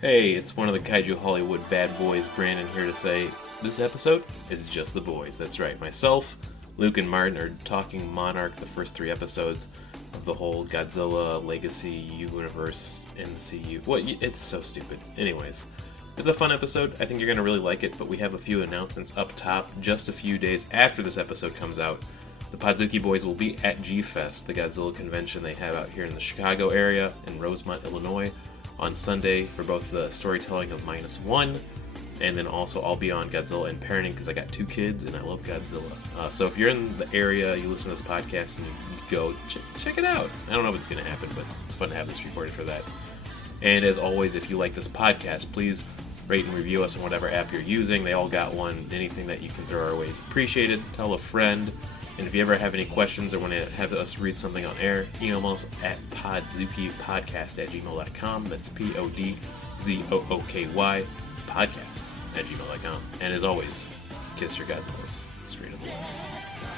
Hey, it's one of the Kaiju Hollywood bad boys, Brandon, here to say this episode is just the boys. That's right. Myself, Luke, and Martin are talking Monarch, the first 3 episodes of the whole Godzilla Legacy Universe MCU. What? It's so stupid. Anyways, it's a fun episode. I think you're going to really like it, but we have a few announcements up top. Just a few days after this episode comes out, the Podzooky boys will be at G-Fest, the Godzilla convention they have out here in the Chicago area in Rosemont, Illinois, on Sunday for both the storytelling of -1, and then also I'll be on Godzilla and parenting because I got 2 kids and I love Godzilla. So if you're in the area, you listen to this podcast and you go check it out. I don't know if it's going to happen, but it's fun to have this recorded for that. And as always, if you like this podcast, please rate and review us on whatever app you're using. They all got one. Anything that you can throw our way is appreciated. Tell a friend. And if you ever have any questions or want to have us read something on air, email us at podzookypodcast@gmail.com. That's PODZOOKY podcast@gmail.com. And as always, kiss your Godzillas straight on the lips. That's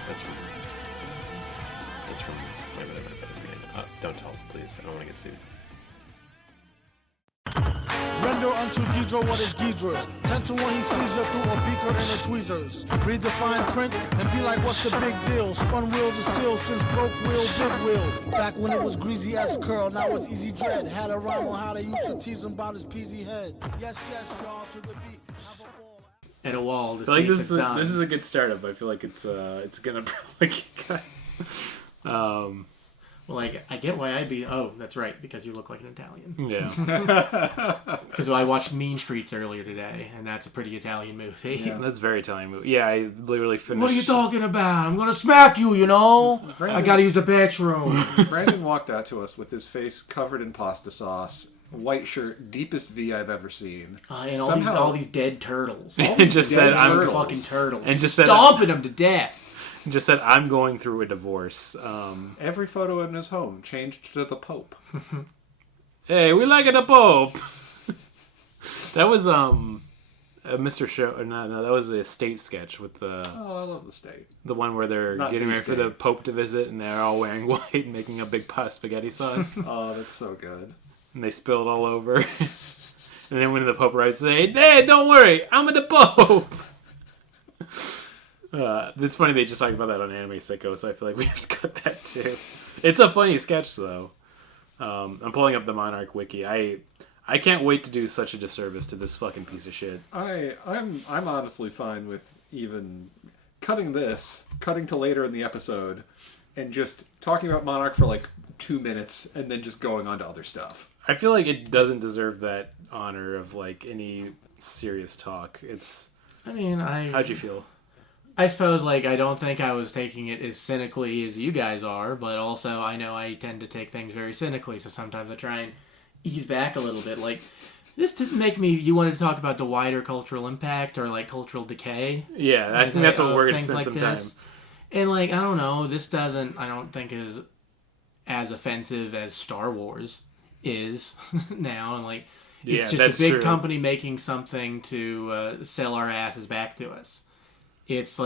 from my better. Don't tell, please. I don't want to get sued. Render unto Ghidra what is Ghidra's. 10 to 1 he sees you through a beaker and a tweezers. Read the fine print and be like, what's the big deal? Spun wheels of steel since broke wheel, big wheel. Back when it was greasy as curl, now it's easy dread. Had a rhyme on how they used to tease him about his peasy head. Yes, y'all, to the beat. Have a ball. At a wall to I feel like see if it's done. this is a good startup. I feel like it's gonna probably get Well, I get why I'd be... Oh, that's right, because you look like an Italian. yeah. Because I watched Mean Streets earlier today, and that's a pretty Italian movie. Yeah, that's a very Italian movie. Yeah, I literally finished. What are you talking about? I'm gonna smack you, you know? I gotta use the bathroom. Brandon walked out to us with his face covered in pasta sauce, white shirt, deepest V I've ever seen. And all these dead turtles. And just said, "I'm fucking turtles." And just said, stomping them to death. Just said, I'm going through a divorce. Every photo in his home changed to the Pope. Hey, we like the Pope. That was Mr. Show. No, that was a state sketch with the. Oh, I love the state. The one where they're Not getting the ready for the Pope to visit, and they're all wearing white and making a big pot of spaghetti sauce. Oh, that's so good. And they spill it all over. And then when the Pope arrives, they say, "Hey, don't worry, I'm the Pope." It's funny they just talked about that on Anime Sicko, so I feel like we have to cut that too. It's a funny sketch though. I'm pulling up the Monarch wiki. I can't wait to do such a disservice to this fucking piece of shit. I'm honestly fine with even cutting to later in the episode, and just talking about Monarch for like 2 minutes, and then just going on to other stuff. I feel like it doesn't deserve that honor of like any serious talk. How'd you feel? I suppose, I don't think I was taking it as cynically as you guys are, but also I know I tend to take things very cynically, so sometimes I try and ease back a little bit. This didn't make me... You wanted to talk about the wider cultural impact or, cultural decay? Yeah, I think that's what we're going to spend some time. And, I don't know, this doesn't, I don't think, is as offensive as Star Wars is now, and, it's just a big company making something to sell our asses back to us. It's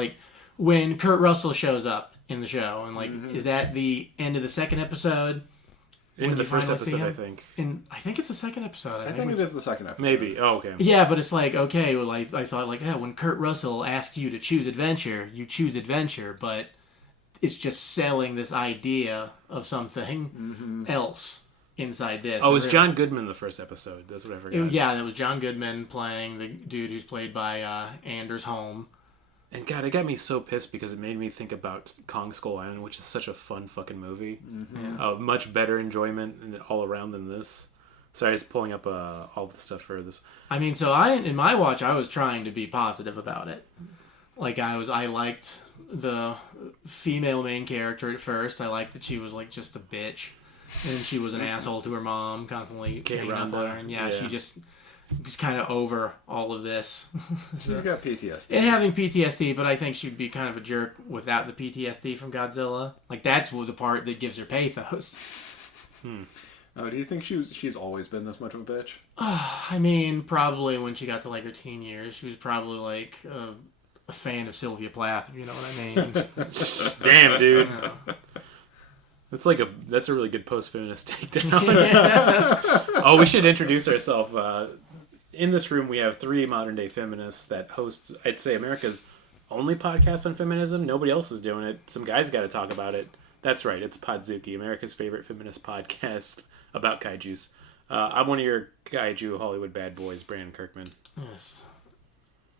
when Kurt Russell shows up in the show, and is that the end of the second episode? Into the first episode, I think. I think it's the second episode. I think it is the second episode. Maybe. Oh, okay. Yeah, but it's okay. Well, I thought when Kurt Russell asks you to choose adventure, you choose adventure, but it's just selling this idea of something else inside this. Oh, it was John Goodman the first episode. That's what I forgot. Yeah, that was John Goodman playing the dude who's played by Anders Holm. And God, it got me so pissed because it made me think about Kong Skull Island, which is such a fun fucking movie. Mm-hmm. Yeah. Much better enjoyment all around than this. Sorry, I was pulling up all the stuff for this. In my watch, I was trying to be positive about it. I liked the female main character at first. I liked that she was just a bitch, and she was an asshole to her mom, constantly hanging up on her. And she just kind of over all of this. She's got PTSD. And having PTSD, but I think she'd be kind of a jerk without the PTSD from Godzilla. That's the part that gives her pathos. Oh, do you think she's always been this much of a bitch? Probably when she got to her teen years, she was probably a fan of Sylvia Plath, if you know what I mean. Damn, dude. That's a really good post-feminist takedown. Oh, we should introduce ourselves. in this room we have 3 modern-day feminists that host, I'd say, America's only podcast on feminism. Nobody else is doing it. Some guys got to talk about it. That's right. It's Podzooky, America's favorite feminist podcast about kaijus. I'm one of your Kaiju Hollywood bad boys, Brandon Kirkman. Yes.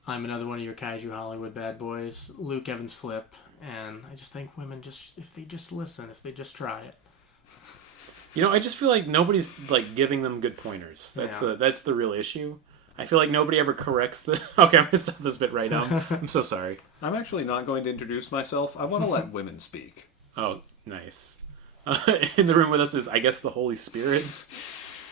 I'm another one of your Kaiju Hollywood bad boys, Luke Evans Flip. And I just think women if they just listen, if they just try it. You know, I just feel like nobody's like giving them good pointers. That's the real issue. I feel like nobody ever corrects the... Okay, I'm going to stop this bit right now. I'm so sorry. I'm actually not going to introduce myself. I want to let women speak. Oh, nice. In the room with us is, I guess, the Holy Spirit.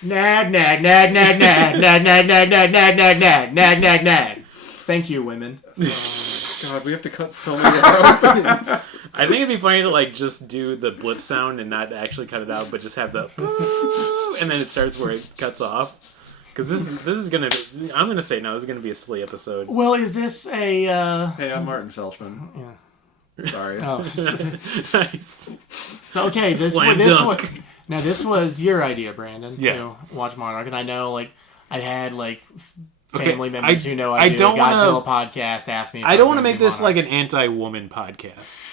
Nag, nag, nag, nag, nag, nag, nag, nag, nag, nag, nag, nag, nag, nag, nag. Thank you, women. God, we have to cut so many of our openings. I think it'd be funny to like just do the blip sound and not actually cut it out, but just have the and then it starts where it cuts off. Because this is gonna be, I'm gonna say no, this is gonna be a silly episode. Well, is this a? Hey, I'm Martin Felchman. Yeah. Sorry. Oh. Nice. So, okay, this was your idea, Brandon. Yeah. To watch Monarch, and I know like I had like family members who know I do don't a Godzilla podcast ask me. If I don't want to gonna make do this Monarch. like an anti-woman podcast.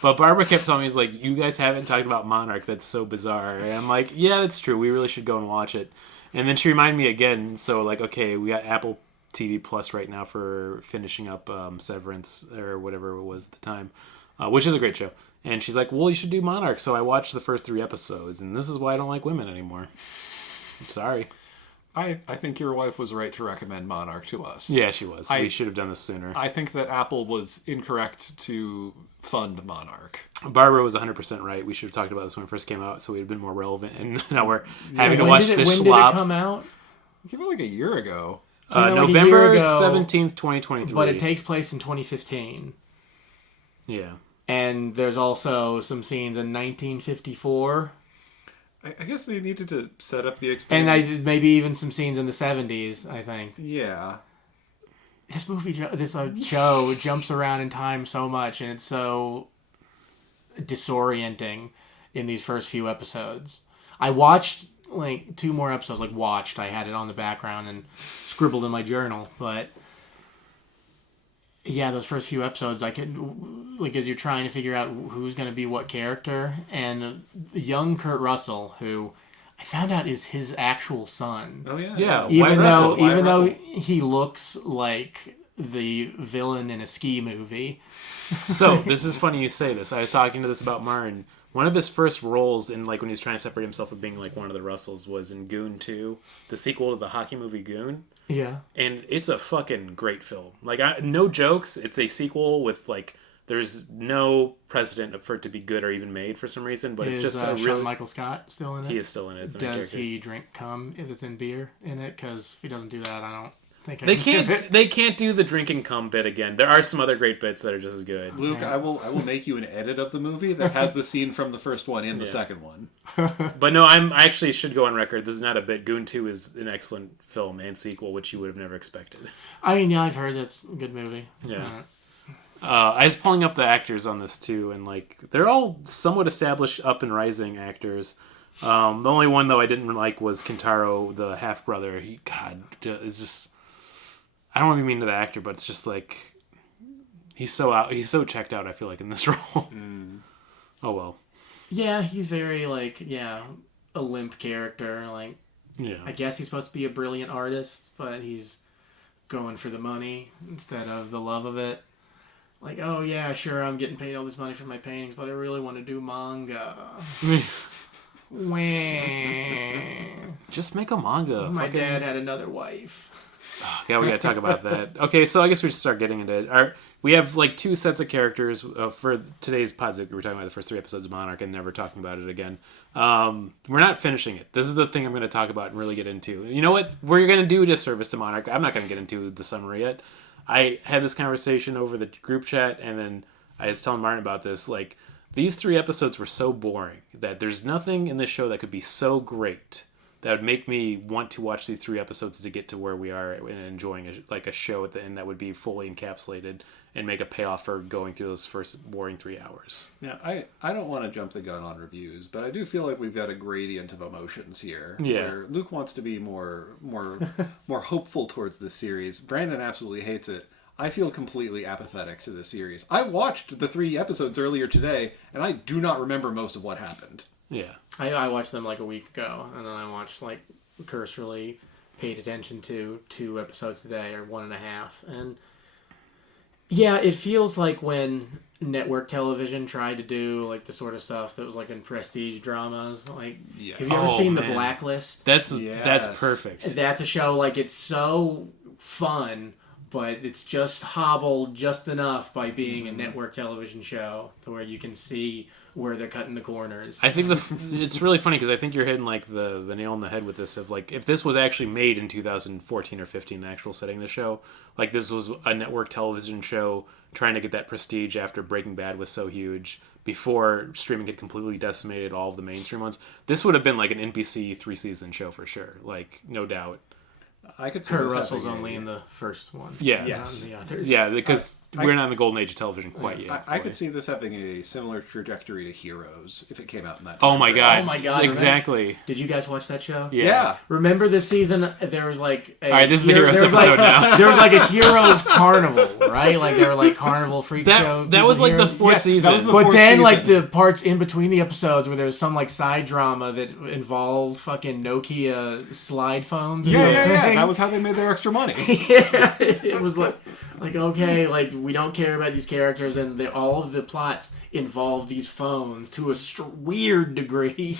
But Barbara kept telling me, he's like, you guys haven't talked about Monarch. That's so bizarre. And I'm like, yeah, that's true. We really should go and watch it. And then she reminded me again. So like, okay, we got Apple TV Plus right now for finishing up Severance or whatever it was at the time, which is a great show. And she's like, well, you should do Monarch. So I watched the first 3 episodes, and this is why I don't like women anymore. I'm sorry. I think your wife was right to recommend Monarch to us. Yeah, she was. We should have done this sooner. I think that Apple was incorrect to fund Monarch. Barbara was 100% right. We should have talked about this when it first came out, so we'd have been more relevant. And now we're having to watch this When schlop. did it come out? It came out like a year ago. November 17th, 2023. But it takes place in 2015. Yeah. And there's also some scenes in 1954. I guess they needed to set up the experience. And maybe even some scenes in the 70s, I think. Yeah. This show jumps around in time so much, and it's so disorienting in these first few episodes. I watched like 2 more episodes. I had it on the background and scribbled in my journal. But yeah, those first few episodes, I could as you're trying to figure out who's going to be what character, and young Kurt Russell, who I found out is his actual son. Oh yeah. Yeah. Even though he looks like the villain in a ski movie. So this is funny you say this. I was talking to this about Martin. One of his first roles in like when he was trying to separate himself from being like one of the Russells was in Goon 2, the sequel to the hockey movie Goon. Yeah. And it's a fucking great film. Like, no jokes. It's a sequel with like, there's no precedent for it to be good or even made for some reason. But it's just a really. Sean Michael Scott still in it? He is still in it. Does he drink cum that's in beer in it? Because if he doesn't do that, I don't think They can't do the drinking cum bit again. There are some other great bits that are just as good. Luke, I will make you an edit of the movie that has the scene from the first one in the second one. But no, I actually should go on record. This is not a bit. Goon 2 is an excellent film and sequel, which you would have never expected. I mean, yeah, I've heard it's a good movie. Yeah. I was pulling up the actors on this too, and like they're all somewhat established, up and rising actors. The only one though I didn't like was Kentaro, the half brother. It's just. I don't want to be mean to the actor, but it's just like he's so checked out. I feel like in this role. Oh well. Yeah, he's very a limp character. Like, yeah, I guess he's supposed to be a brilliant artist, but he's going for the money instead of the love of it. Like, oh yeah, sure, I'm getting paid all this money for my paintings, but I really want to do manga. Just make a manga. My dad had another wife. Yeah, we gotta talk about that. Okay, so I guess we should start getting into it. We have like 2 sets of characters for today's Podzooky. We're talking about the first 3 episodes of Monarch and never talking about it again. We're not finishing it. This is the thing I'm going to talk about and really get into. You know what? We're going to do a disservice to Monarch. I'm not going to get into the summary yet. I had this conversation over the group chat, and then I was telling Martin about this. Like, these 3 episodes were so boring that there's nothing in this show that could be so great that would make me want to watch these 3 episodes to get to where we are and enjoying a show at the end that would be fully encapsulated and make a payoff for going through those first boring 3 hours. Yeah, I don't want to jump the gun on reviews, but I do feel like we've got a gradient of emotions here. Yeah. Where Luke wants to be more hopeful towards this series. Brandon absolutely hates it. I feel completely apathetic to this series. I watched the 3 episodes earlier today, and I do not remember most of what happened. Yeah. I watched them like a week ago, and then I watched, like, cursorily paid attention to 2 episodes today, or 1.5, and yeah, it feels like when network television tried to do, like, the sort of stuff that was, like, in prestige dramas. Like, Yeah. have you ever seen man. The Blacklist? That's Yes. perfect. That's a show, like, it's so fun, but it's just hobbled just enough by being a network television show to where you can see where they're cutting the corners. I think it's really funny because I think you're hitting like the nail on the head with this of like if this was actually made in 2014 or 15, the actual setting of the show, like this was a network television show trying to get that prestige after Breaking Bad was so huge before streaming had completely decimated all of the mainstream ones. This would have been like an NBC 3-season show for sure, like no doubt. I could see Kurt this Russell's happening. only in the first one. Yeah. Yes. Not in the others. Yeah, because we're not in the golden age of television quite yet. I could see this having a similar trajectory to Heroes if it came out in that Oh time my frame. god! Oh my God, Exactly. Did you guys watch that show? Yeah. Remember this season? There was like a All right, this is the Heroes there was episode like, now. There was like a Heroes Carnival, right? Like there were like Carnival freak show. That was like the heroes. 4th Yeah, season. that was the But fourth then, season. like, the parts in between the episodes where there was some, like, side drama that involved fucking Nokia slide phones or Yeah. something. That was how they made their extra money. Yeah, it was like, okay, like, we don't care about these characters, and all of the plots involve these phones to a weird degree.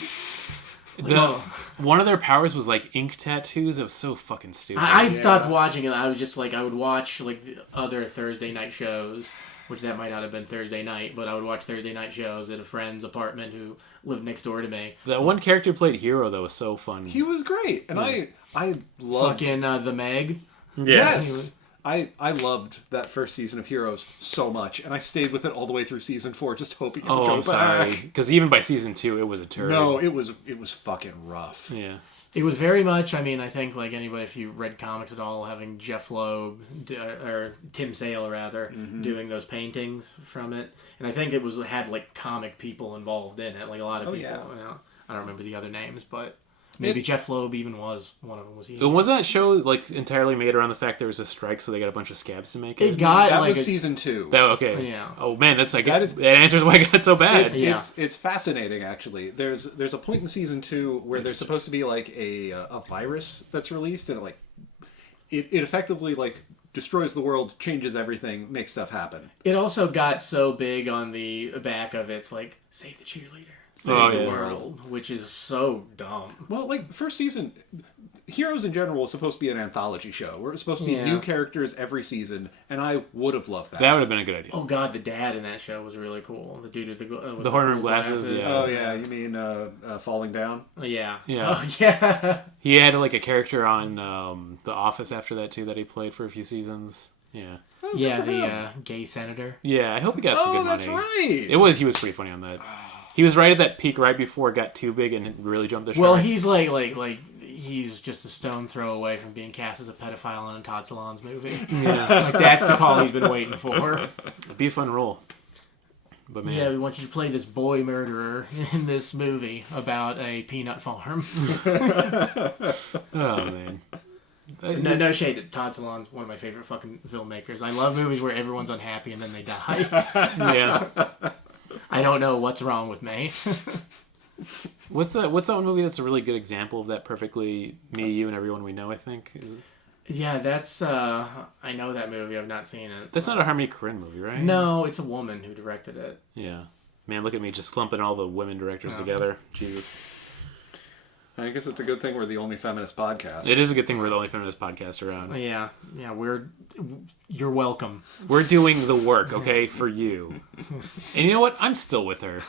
One of their powers was like ink tattoos. It was so fucking stupid. I'd stopped watching it. I was just like, I would watch like the other Thursday night shows, which that might not have been Thursday night, but I would watch Thursday night shows at a friend's apartment who lived next door to me. That one character who played Hero though was so fun. He was great, and I loved. Fucking the Meg. Yes. I loved that first season of Heroes so much, and I stayed with it all the way through season 4, just hoping it would go I'm sorry, back. because even by season 2, it was a turd. No, it was fucking rough. Yeah. It was very much, I mean, I think like anybody, if you read comics at all, having Jeff Loeb, or Tim Sale rather, doing those paintings from it. And I think it had like comic people involved in it, like a lot of people. yeah. You know, I don't remember the other names, but maybe Jeff Loeb even was one of them. Was he? Wasn't that show like entirely made around the fact there was a strike, so they got a bunch of scabs to make it? It got That like was season 2. Okay. Yeah. Oh man, that's like That is- that answers why it got so bad. It's fascinating, actually. There's a point in season 2 where there's supposed to be like a virus that's released, and it effectively like destroys the world, changes everything, makes stuff happen. It also got so big on the back of it's like save the cheerleader, save the world, which is so dumb. Well, like first season, Heroes in general was supposed to be an anthology show. Where it was supposed to be new characters every season, and I would have loved that. That would have been a good idea. Oh god, the dad in that show was really cool. The dude with The horn rimmed glasses, yeah. Oh yeah, you mean Falling Down? Yeah. Yeah. Oh yeah. He had like a character on The Office after that too that he played for a few seasons. Yeah. Yeah, the gay senator. Yeah, I hope he got some good that's money. right. He was pretty funny on that. He was right at that peak right before it got too big and really jumped the shark. Well, he's like he's just a stone throw away from being cast as a pedophile in a Todd Solondz movie. Yeah. Like that's the call he's been waiting for. It'd be a fun role. But man. Yeah, we want you to play this boy murderer in this movie about a peanut farm. Oh man. No shade. Todd Solondz, one of my favorite fucking filmmakers. I love movies where everyone's unhappy and then they die. Yeah. I don't know what's wrong with me. What's that one movie that's a really good example of that perfectly? Me, you, and everyone we know, I think. Yeah, that's I know that movie. I've not seen it. That's not a Harmony Korine movie, right? No, it's a woman who directed it. Yeah. Man, look at me just clumping all the women directors together. Jesus. I guess it's a good thing we're the only feminist podcast. It is a good thing we're the only feminist podcast around. Yeah, you're welcome. We're doing the work, okay, for you. And you know what? I'm still with her.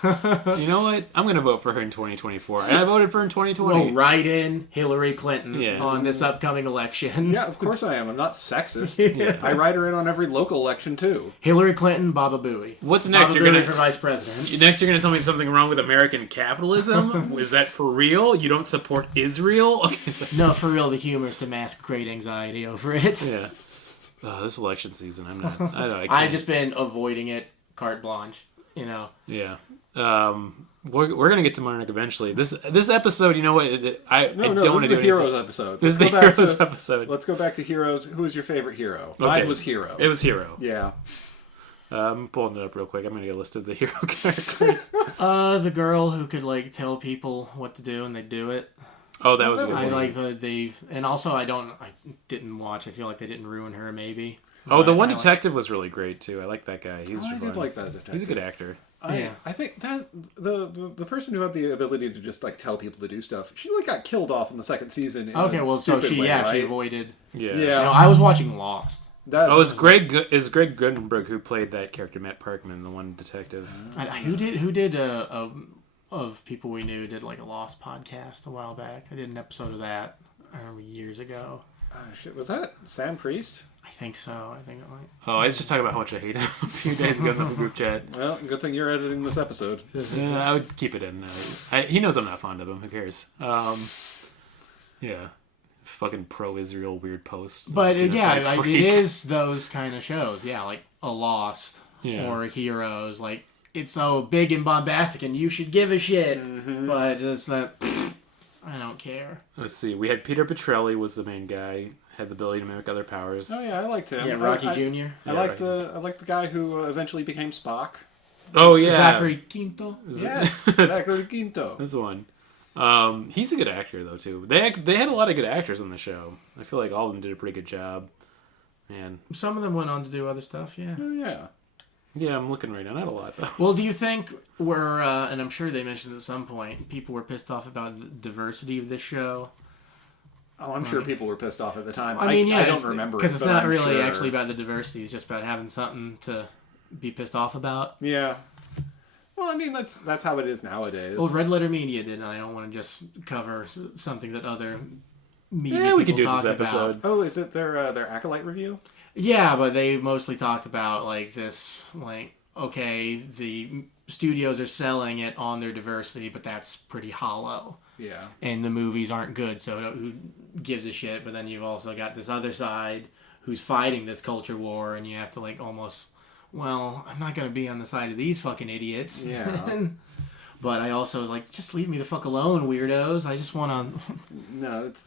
You know what? I'm going to vote for her in 2024. And I voted for her in 2020. Oh, write in Hillary Clinton on this upcoming election. Yeah, of course I am. I'm not sexist. I write her in on every local election too. Hillary Clinton, Baba Booey. What's next? Baba You're Booey gonna for vice president. Next, you're going to tell me something wrong with American capitalism? Is that for real? You don't support support Israel? Okay, so... No, for real, the humor is to mask great anxiety over it. Yeah. Oh, this election season, I'm not... I don't know. I've just been avoiding it carte blanche, you know. Yeah. We're gonna get to Monarch eventually. This episode, you know what? I don't want to do the Heroes episode. This is the Heroes episode. Let's go back to Heroes. Who was your favorite hero? Okay. Mine was Hero. It was Hero. Yeah. I'm pulling it up real quick. I'm gonna get a list of the hero characters. The girl who could like tell people what to do and they do it. Oh, that was a good one. I like and also I didn't watch. I feel like they didn't ruin her. Maybe. Oh, the one detective was really great too. I like that guy. I did like that detective. He's a good actor. I think that the person who had the ability to just like tell people to do stuff, she like got killed off in the second season. Okay, well, so she right? she avoided. Yeah. You know, I was watching Lost. It's Greg Gutenberg who played that character, Matt Parkman, the one detective. Who did of people we knew did like a Lost podcast a while back. I did an episode of that. I remember years ago. Shit, was that Sam Priest? I think so. I think it might. Oh, I was just talking about how much I hate him a few days ago in the group chat. Well, good thing you're editing this episode. I would keep it in. He knows I'm not fond of him. Who cares? Yeah. Fucking pro-Israel weird posts. But yeah, like, it is those kind of shows. Yeah, like a Lost or Heroes. Like, it's so big and bombastic and you should give a shit. Mm-hmm. But it's not... I don't care. Let's see. We had Peter Petrelli was the main guy. Had the ability to mimic other powers. Oh yeah, I liked him. Yeah, Rocky Jr. I liked the guy who eventually became Spock. Oh yeah, Zachary Quinto. Yes, Zachary Quinto. That's the one. He's a good actor though too. They had a lot of good actors on the show. I feel like all of them did a pretty good job. Man, some of them went on to do other stuff. Yeah. Oh yeah. Yeah, I'm looking right now. Not a lot though. Well, do you think we're and I'm sure they mentioned at some point people were pissed off about the diversity of this show? Oh, I'm sure people were pissed off at the time. I mean, I don't remember because it's not really sure. actually about the diversity. It's just about having something to be pissed off about. Yeah. Well, I mean, that's how it is nowadays. Well, Red Letter Media did, and I don't want to just cover something that other media we could do talk this episode. About. Oh, is it their Acolyte review? Yeah, but they mostly talked about like this, like, okay, the studios are selling it on their diversity, but that's pretty hollow. Yeah. And the movies aren't good, so who gives a shit? But then you've also got this other side who's fighting this culture war, and you have to like almost, well, I'm not going to be on the side of these fucking idiots. Yeah. But I also was like, just leave me the fuck alone, weirdos. I just want to... No, it's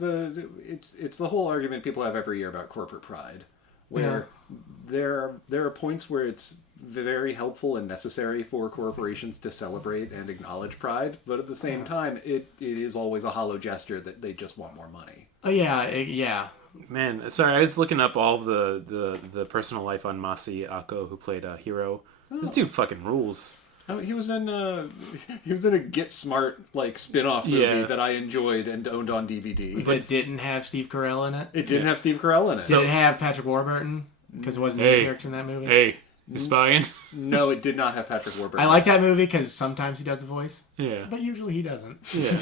the whole argument people have every year about corporate pride, where there are points where it's very helpful and necessary for corporations to celebrate and acknowledge pride, but at the same time, it is always a hollow gesture that they just want more money. Oh yeah. Man, sorry, I was looking up all of the personal life on Masi Ako, who played Hero. Oh. This dude fucking rules. Oh, he was in a Get Smart like spin-off movie that I enjoyed and owned on DVD. But it didn't have Steve Carell in it. It didn't have Steve Carell in it. Did it have Patrick Warburton? Because it wasn't a character in that movie. Hey. You spying? No, it did not have Patrick Warburton. I like that movie because sometimes he does the voice. Yeah. But usually he doesn't. Yeah.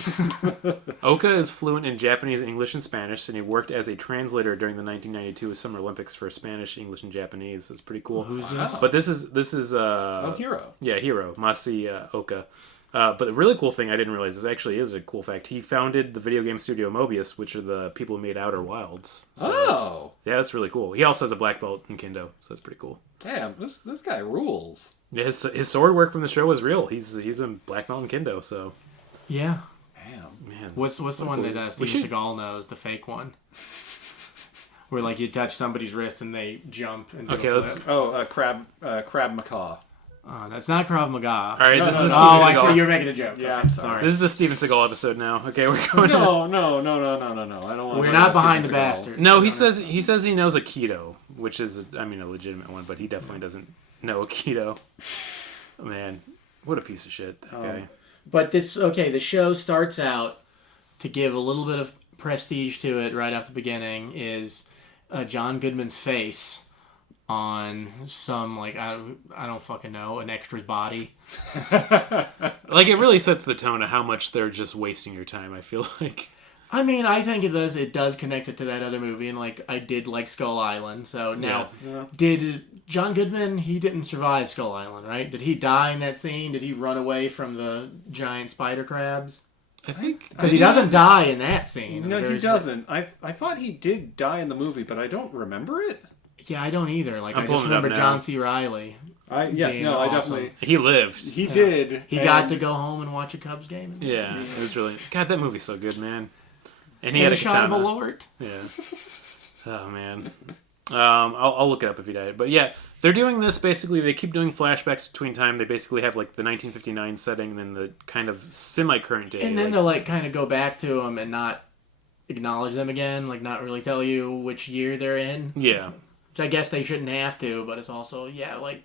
Oka is fluent in Japanese, English, and Spanish, and he worked as a translator during the 1992 Summer Olympics for Spanish, English, and Japanese. That's pretty cool. Well, who's this? But this is Hero. Yeah, Hero. Masi Oka. But the really cool thing I didn't realize, this actually is a cool fact, he founded the video game studio Mobius, which are the people who made Outer Wilds. So, yeah, that's really cool. He also has a black belt in Kendo, so that's pretty cool. Damn, this guy rules. Yeah, his sword work from the show was real. He's a black belt in Kendo, so... Yeah. Damn. Man. What's the one that Steven Seagal knows, the fake one? Where, like, you touch somebody's wrist and they jump and do a flip. Oh, Crab Macaw. Oh, that's not Krav Maga. All right, this is the Steven I Seagal. see. You're making a joke. Yeah, okay, I'm sorry. This is the Steven Seagal episode now. Okay, we're going. No. I don't want. We're not behind the bastard. No, he says he knows Aikido, which is a legitimate one, but he definitely doesn't know Aikido. Man, what a piece of shit that guy. But the show starts out to give a little bit of prestige to it right off the beginning is John Goodman's face on some, like, I don't fucking know, an extra's body. Like, it really sets the tone of how much they're just wasting your time, I feel like. I mean, I think it does connect it to that other movie, and, like, I did like Skull Island, so now, did John Goodman, he didn't survive Skull Island, right? Did he die in that scene? Did he run away from the giant spider crabs? I think because he doesn't die in that scene. No, he doesn't. I thought he did die in the movie, but I don't remember it. Yeah, I don't either. Like I'm I just pulling it up remember now. John C. Reilly. I Being awesome. definitely. he lived. He did. He got to go home and watch a Cubs game. Yeah, it was really. God, that movie's so good, man. And he And had a a shot of katana. Malort. Yeah. Oh man. I'll look it up if you died. But yeah, they're doing this basically. They keep doing flashbacks between time. They basically have like the 1959 setting, and then the kind of semi-current day. And then they'll like kind of go back to them and not acknowledge them again, like not really tell you which year they're in. Yeah. Which I guess they shouldn't have to, but it's also like,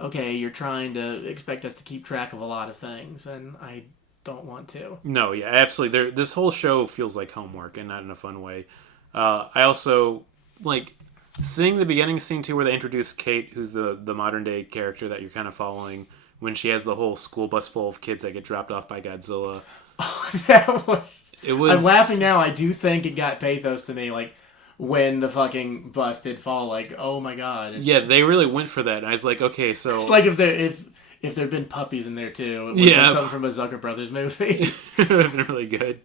okay, you're trying to expect us to keep track of a lot of things, and I don't want to. No, yeah, absolutely. This whole show feels like homework, and not in a fun way. I also like seeing the beginning scene too, where they introduce Kate, who's the modern day character that you're kind of following, when she has the whole school bus full of kids that get dropped off by Godzilla. That was. It was. I'm laughing now. I do think it got pathos to me, like when the fucking bus did fall. Like, oh my god. Yeah, they really went for that. And I was like, okay, so It's like if there'd been puppies in there too. It would have been something from a Zucker Brothers movie. it would have been really good.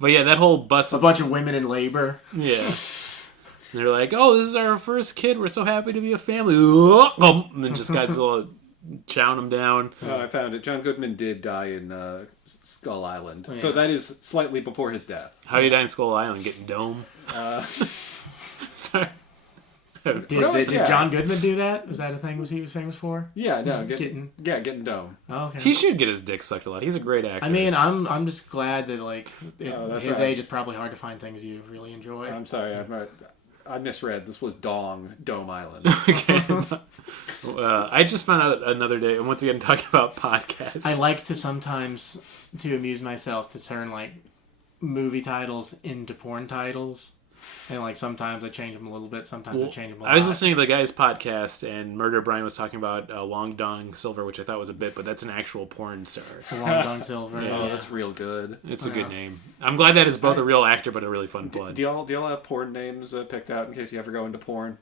But yeah, that whole bus. A bunch of women in labor. Yeah. And they're like, oh, this is our first kid. We're so happy to be a family. And then just Godzilla chowing them down. Oh, I found it. John Goodman did die in Skull Island. Oh, yeah. So that is slightly before his death. How did he die in Skull Island? Getting dome? Sorry. Did John Goodman do that? Was that a thing he was famous for? Yeah, no, Getting- getting dome. Oh, okay. He should get his dick sucked a lot. He's a great actor. I mean, I'm just glad that like that's his right. age is probably hard to find things you really enjoy. I'm sorry, I misread. This was Dome Island. Okay. I just found out another day, and once again, talking about podcasts. I like to sometimes, to amuse myself, to turn like movie titles into porn titles. And like sometimes I change them a little bit, sometimes I change them a lot. I was listening to the guy's podcast, and Murder Brian was talking about Long Dong Silver, which I thought was a bit, but that's an actual porn star. Long Dong Silver. Yeah. Oh, that's real good. It's a good name. I'm glad that it's both a real actor, but a really fun blood. Do y'all have porn names picked out in case you ever go into porn?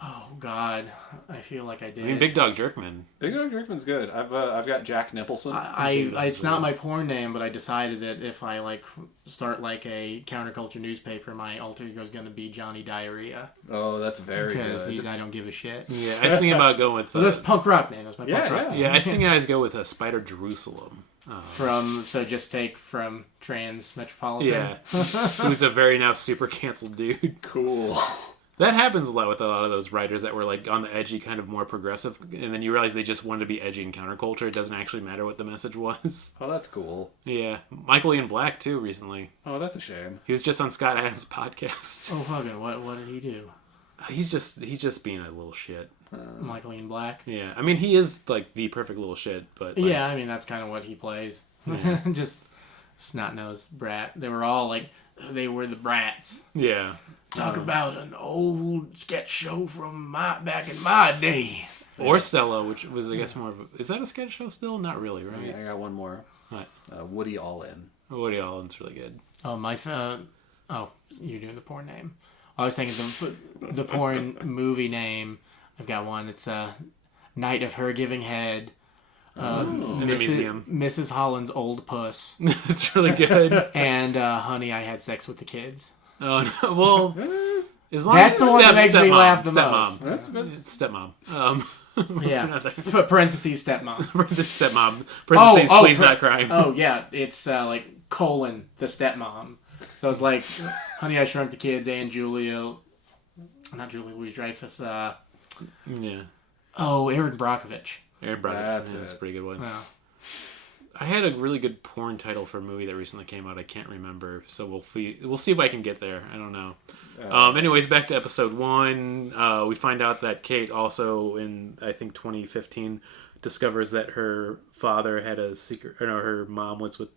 Oh God, I feel like I did. I mean, Big Dog Jerkman. Big Dog Jerkman's good. I've got Jack Nicholson. It's not my porn name, but I decided that if I like start like a counterculture newspaper, my alter ego is going to be Johnny Diarrhea. Oh, that's very Because good. I don't give a shit. Yeah, I was thinking about going with... Well, that's punk rock name. That's my punk rock name. Yeah, I think I always go with Spider Jerusalem. Just take from Trans Metropolitan. Yeah. Who's a very now super canceled dude. Cool. That happens a lot with a lot of those writers that were like on the edgy, kind of more progressive, and then you realize they just wanted to be edgy and counterculture. It doesn't actually matter what the message was. Oh, that's cool. Yeah. Michael Ian Black, too, recently. Oh, that's a shame. He was just on Scott Adams' podcast. Oh fucking what did he do? He's just being a little shit. Michael Ian Black. Yeah. I mean, he is like the perfect little shit, but like, Yeah, I mean that's kind of what he plays. Just snot-nosed brat. They were all like they were the brats. Yeah. Talk about an old sketch show from back in my day. Or Stella, which was, I guess, more of a... Is that a sketch show still? Not really, right? Yeah, I got one more. What? Woody Allen. Woody Allen's really good. Oh, you're doing the porn name. I was thinking the porn movie name. I've got one. It's Night of Her Giving Head. In the museum. Mrs. Holland's Old Puss. It's really good. And Honey, I Had Sex with the Kids. Oh, no. Well, as long That's as the one that makes me laugh the stepmom. most. Stepmom. Yeah. Parentheses stepmom. Stepmom. Parentheses, please not crime. Oh, yeah. It's like colon, the stepmom. So it's like Honey, I Shrunk the Kids and not Julia Louis-Dreyfus. Yeah. Erin Brockovich. Aaron Brockovich. That's a pretty good one. Wow. I had a really good porn title for a movie that recently came out. I can't remember, so we'll see if I can get there. I don't know. Anyways, back to episode 1. We find out that Kate also in, I think, 2015 discovers that her father had a secret. Or no, her mom was with.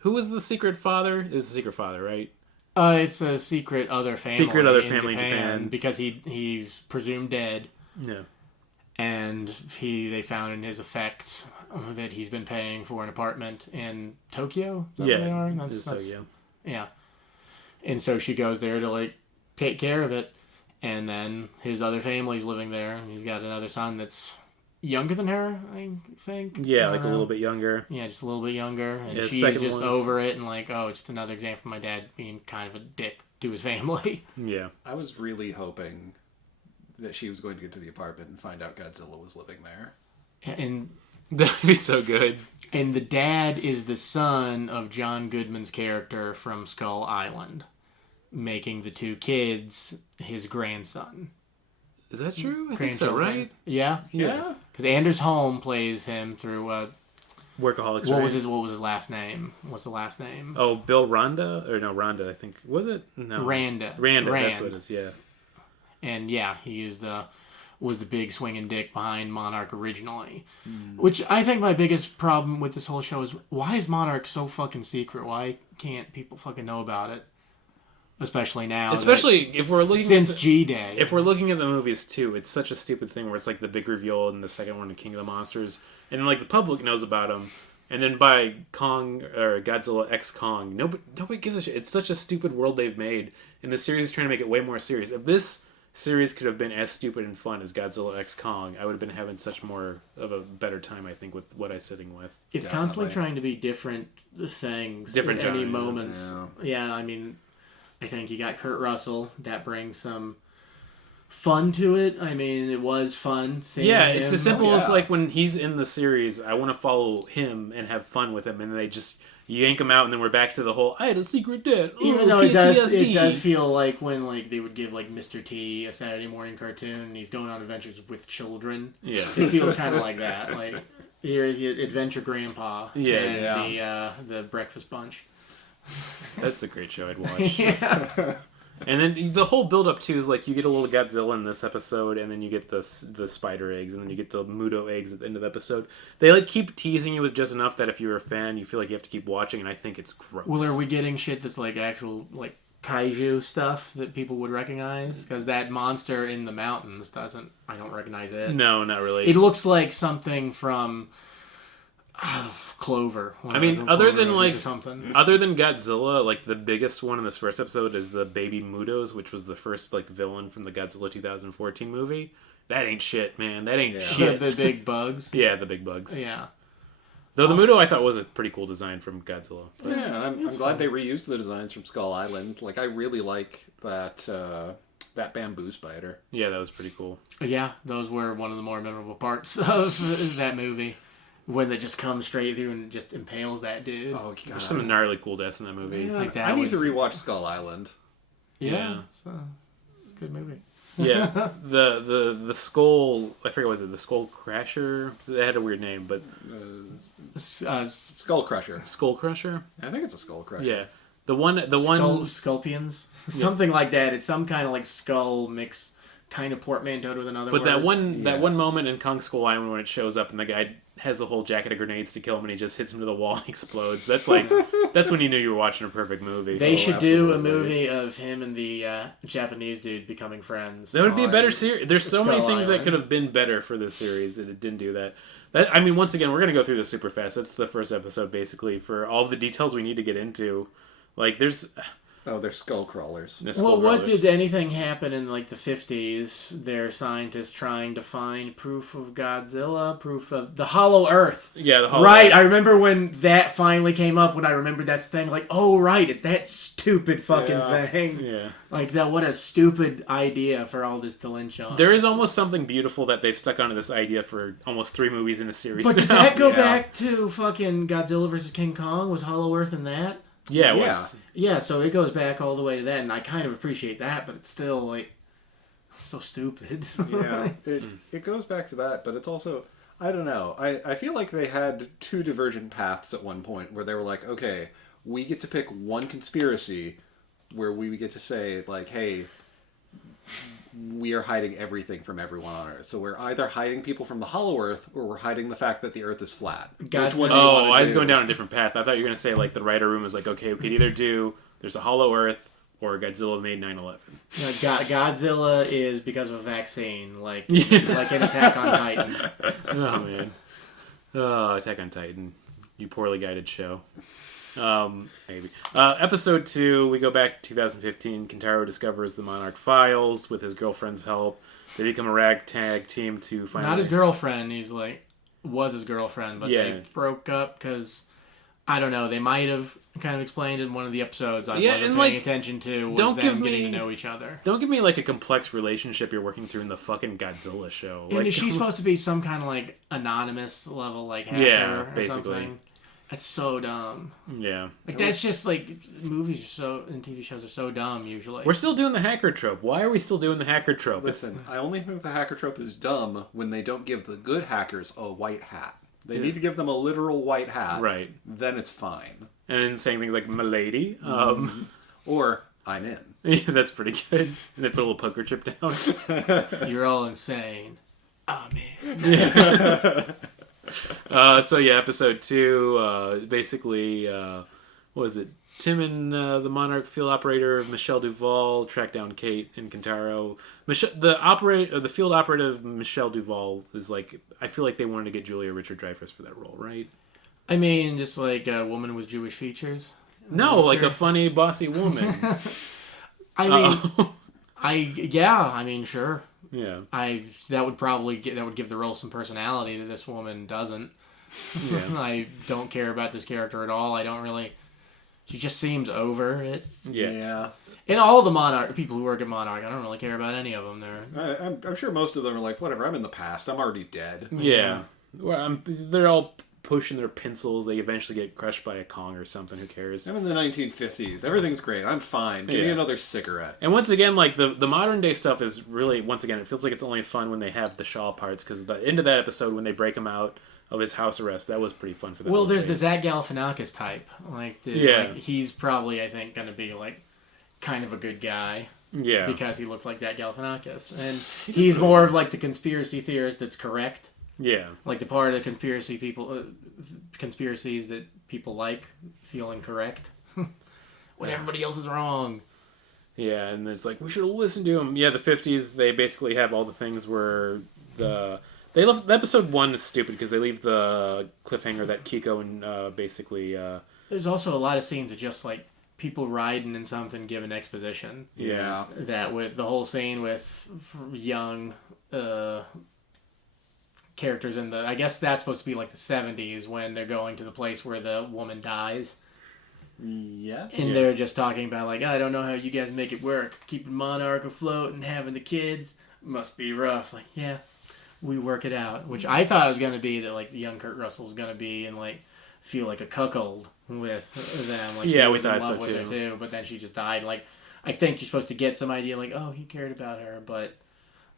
Who was the secret father? It was the secret father, right? It's a secret other family. In Japan because he's presumed dead. Yeah. And they found in his effects that he's been paying for an apartment in Tokyo. Is that where they are? That's Tokyo. Yeah. And so she goes there to like take care of it, and then his other family's living there, and he's got another son that's younger than her, I think. Yeah, like a little bit younger. Yeah, just a little bit younger. And Yeah, she's just over it and like, oh, just another example of my dad being kind of a dick to his family. Yeah. I was really hoping that she was going to get to the apartment and find out Godzilla was living there. And that'd be so good. And the dad is the son of John Goodman's character from Skull Island, making the two kids his grandson. Is that true? I think so, right? Yeah. Yeah. Because Anders Holm plays him through Workaholics. What was his last name? What's the last name? Oh, Bill Randa? Or no, Randa, I think. Was it? No. Randa, that's what it is, yeah. And yeah, he was the big swinging dick behind Monarch originally. Which I think my biggest problem with this whole show is, why is Monarch so fucking secret? Why can't people fucking know about it? Especially now. Especially if we're looking since G-Day. If we're looking at the movies too, it's such a stupid thing where it's like the big reveal in the second one, King of the Monsters, and then like the public knows about them, and then by Kong or Godzilla X Kong, nobody gives a shit. It's such a stupid world they've made, and the series is trying to make it way more serious. If this series could have been as stupid and fun as Godzilla X Kong, I would have been having such more of a better time, I think, with what I'm sitting with. It's constantly trying to be different things, different any moments. Yeah, I mean, I think you got Kurt Russell. That brings some fun to it. I mean, it was fun seeing him. It's as simple as like when he's in the series, I want to follow him and have fun with him, and they just yank him out, and then we're back to the whole I had a secret dad. Even though it does feel like when like they would give like Mr. T a Saturday morning cartoon, and he's going on adventures with children. Yeah, it feels kind of like that. Like here's the Adventure Grandpa. Yeah, and the Breakfast Bunch. That's a great show. I'd watch. Yeah. And then the whole build up too is like you get a little Godzilla in this episode, and then you get the spider eggs, and then you get the Muto eggs at the end of the episode. They like keep teasing you with just enough that if you're a fan, you feel like you have to keep watching, and I think it's gross. Well, are we getting shit that's like actual like kaiju stuff that people would recognize? Because that monster in the mountains I don't recognize it. No, not really. It looks like something from Clover. I mean, other than Godzilla, like the biggest one in this first episode is the baby Mutos, which was the first like villain from the Godzilla 2014 movie. That ain't shit, man. That ain't shit. The big bugs. Yeah, the big bugs. Yeah. Though the Muto I thought was a pretty cool design from Godzilla. But yeah, I'm glad they reused the designs from Skull Island. Like I really like that bamboo spider. Yeah, that was pretty cool. Yeah, those were one of the more memorable parts of that movie. When they just come straight through and just impales that dude. Oh, God. There's some gnarly cool deaths in that movie. Yeah, like that I need to rewatch Skull Island. Yeah. It's a good movie. Yeah. the skull, I forget what was it, the Skull Crasher? It had a weird name, but... Skull Crusher. Skull Crusher? I think it's a Skull Crusher. Yeah. The one... Sculpions? Yeah. Something like that. It's some kind of like skull mix, kind of portmanteaued with another word. That one moment in Kong Skull Island when it shows up and the guy has a whole jacket of grenades to kill him and he just hits him to the wall and explodes. That's like that's when you knew you were watching a perfect movie. They should do a movie of him and the Japanese dude becoming friends. That would be a better series. There's so many things that could have been better for this series and it didn't do that. I mean, once again, we're going to go through this super fast. That's the first episode, basically, for all the details we need to get into. Like, there's... Oh, they're skull crawlers. What did anything happen in like the 50s? They're scientists trying to find proof of Godzilla, proof of the Hollow Earth. Yeah, the Hollow Earth. Earth. I remember when that finally came up. When I remembered that thing, like, oh right, it's that stupid fucking thing. Yeah, like that. What a stupid idea for all this to lynch on. There is almost something beautiful that they've stuck onto this idea for almost 3 movies in a series. But does that go back to fucking Godzilla vs. King Kong? Was Hollow Earth in that? Yeah, it was. Yeah, so it goes back all the way to that, and I kind of appreciate that, but it's still, like, so stupid. Yeah, it goes back to that, but it's also, I don't know. I feel like they had 2 divergent paths at one point where they were like, okay, we get to pick one conspiracy where we get to say, like, hey, we are hiding everything from everyone on Earth. So we're either hiding people from the Hollow Earth, or we're hiding the fact that the Earth is flat. Which one do you want to I was going down a different path. I thought you were going to say, like, the writer room was like, okay, we could either do there's a Hollow Earth, or Godzilla made 9/11. Godzilla is because of a vaccine, like an Attack on Titan. Oh, man. Oh, Attack on Titan. You poorly guided show. Maybe. Episode 2, we go back to 2015. Kentaro discovers the Monarch files with his girlfriend's help. They become a ragtag team to find... Not his girlfriend. He's like... Was his girlfriend, but they broke up because... I don't know. They might have kind of explained in one of the episodes I wasn't paying attention to was them getting to know each other. Don't give me like a complex relationship you're working through in the fucking Godzilla show. And is she supposed to be some kind of like anonymous level like hacker or basically. Something? That's so dumb. Yeah. Like that's just like movies are so and TV shows are so dumb usually. We're still doing the hacker trope. Why are we still doing the hacker trope? Listen, I only think the hacker trope is dumb when they don't give the good hackers a white hat. They need to give them a literal white hat. Right. Then it's fine. And then saying things like, "M'lady," or "I'm in." Yeah, that's pretty good. And they put a little poker chip down. You're all insane. I'm in. Yeah. So yeah, episode 2. Basically, what was it? Tim and the Monarch field operator Michelle Duvall track down Kate and Kentaro. The field operative Michelle Duvall is like, I feel like they wanted to get Julia Richard-Dreyfuss for that role, right? I mean, just like a woman with Jewish features. No, like a funny, bossy woman. I mean, sure. Yeah. That would give the role some personality that this woman doesn't. Yeah. I don't care about this character at all. I don't really. She just seems over it. Yeah. And all the Monarch people who work at Monarch, I don't really care about any of them. I'm sure most of them are like, whatever. I'm in the past. I'm already dead. Yeah. Well, they're all pushing their pencils. They eventually get crushed by a Kong or something. Who cares? I'm in the 1950s. Everything's great. I'm fine. Give me another cigarette. And once again, like the modern day stuff is really, once again, it feels like it's only fun when they have the Shaw parts, because the end of that episode when they break him out of his house arrest, that was pretty fun for them. Well, there's the Zach Galifianakis type. Like he's probably, I think, going to be like kind of a good guy. Yeah. Because he looks like Zach Galifianakis. And he's more of like the conspiracy theorist that's correct. Yeah. Like the part of the conspiracies that people like feeling correct. When everybody else is wrong. Yeah, and it's like, we should have listened to him. Yeah, the 50s, they basically have all the things where they left. Episode 1 is stupid because they leave the cliffhanger that Kiko and basically... There's also a lot of scenes of just like people riding in something giving exposition. Yeah. That with the whole scene with young characters in the... I guess that's supposed to be like the 70s when they're going to the place where the woman dies. Yes. And they're just talking about like, I don't know how you guys make it work. Keeping Monarch afloat and having the kids must be rough. Like, yeah, we work it out. Which I thought it was going to be that like the young Kurt Russell was going to be and like feel like a cuckold with them. Like, yeah, we thought so too. But then she just died. Like, I think you're supposed to get some idea like, oh, he cared about her, but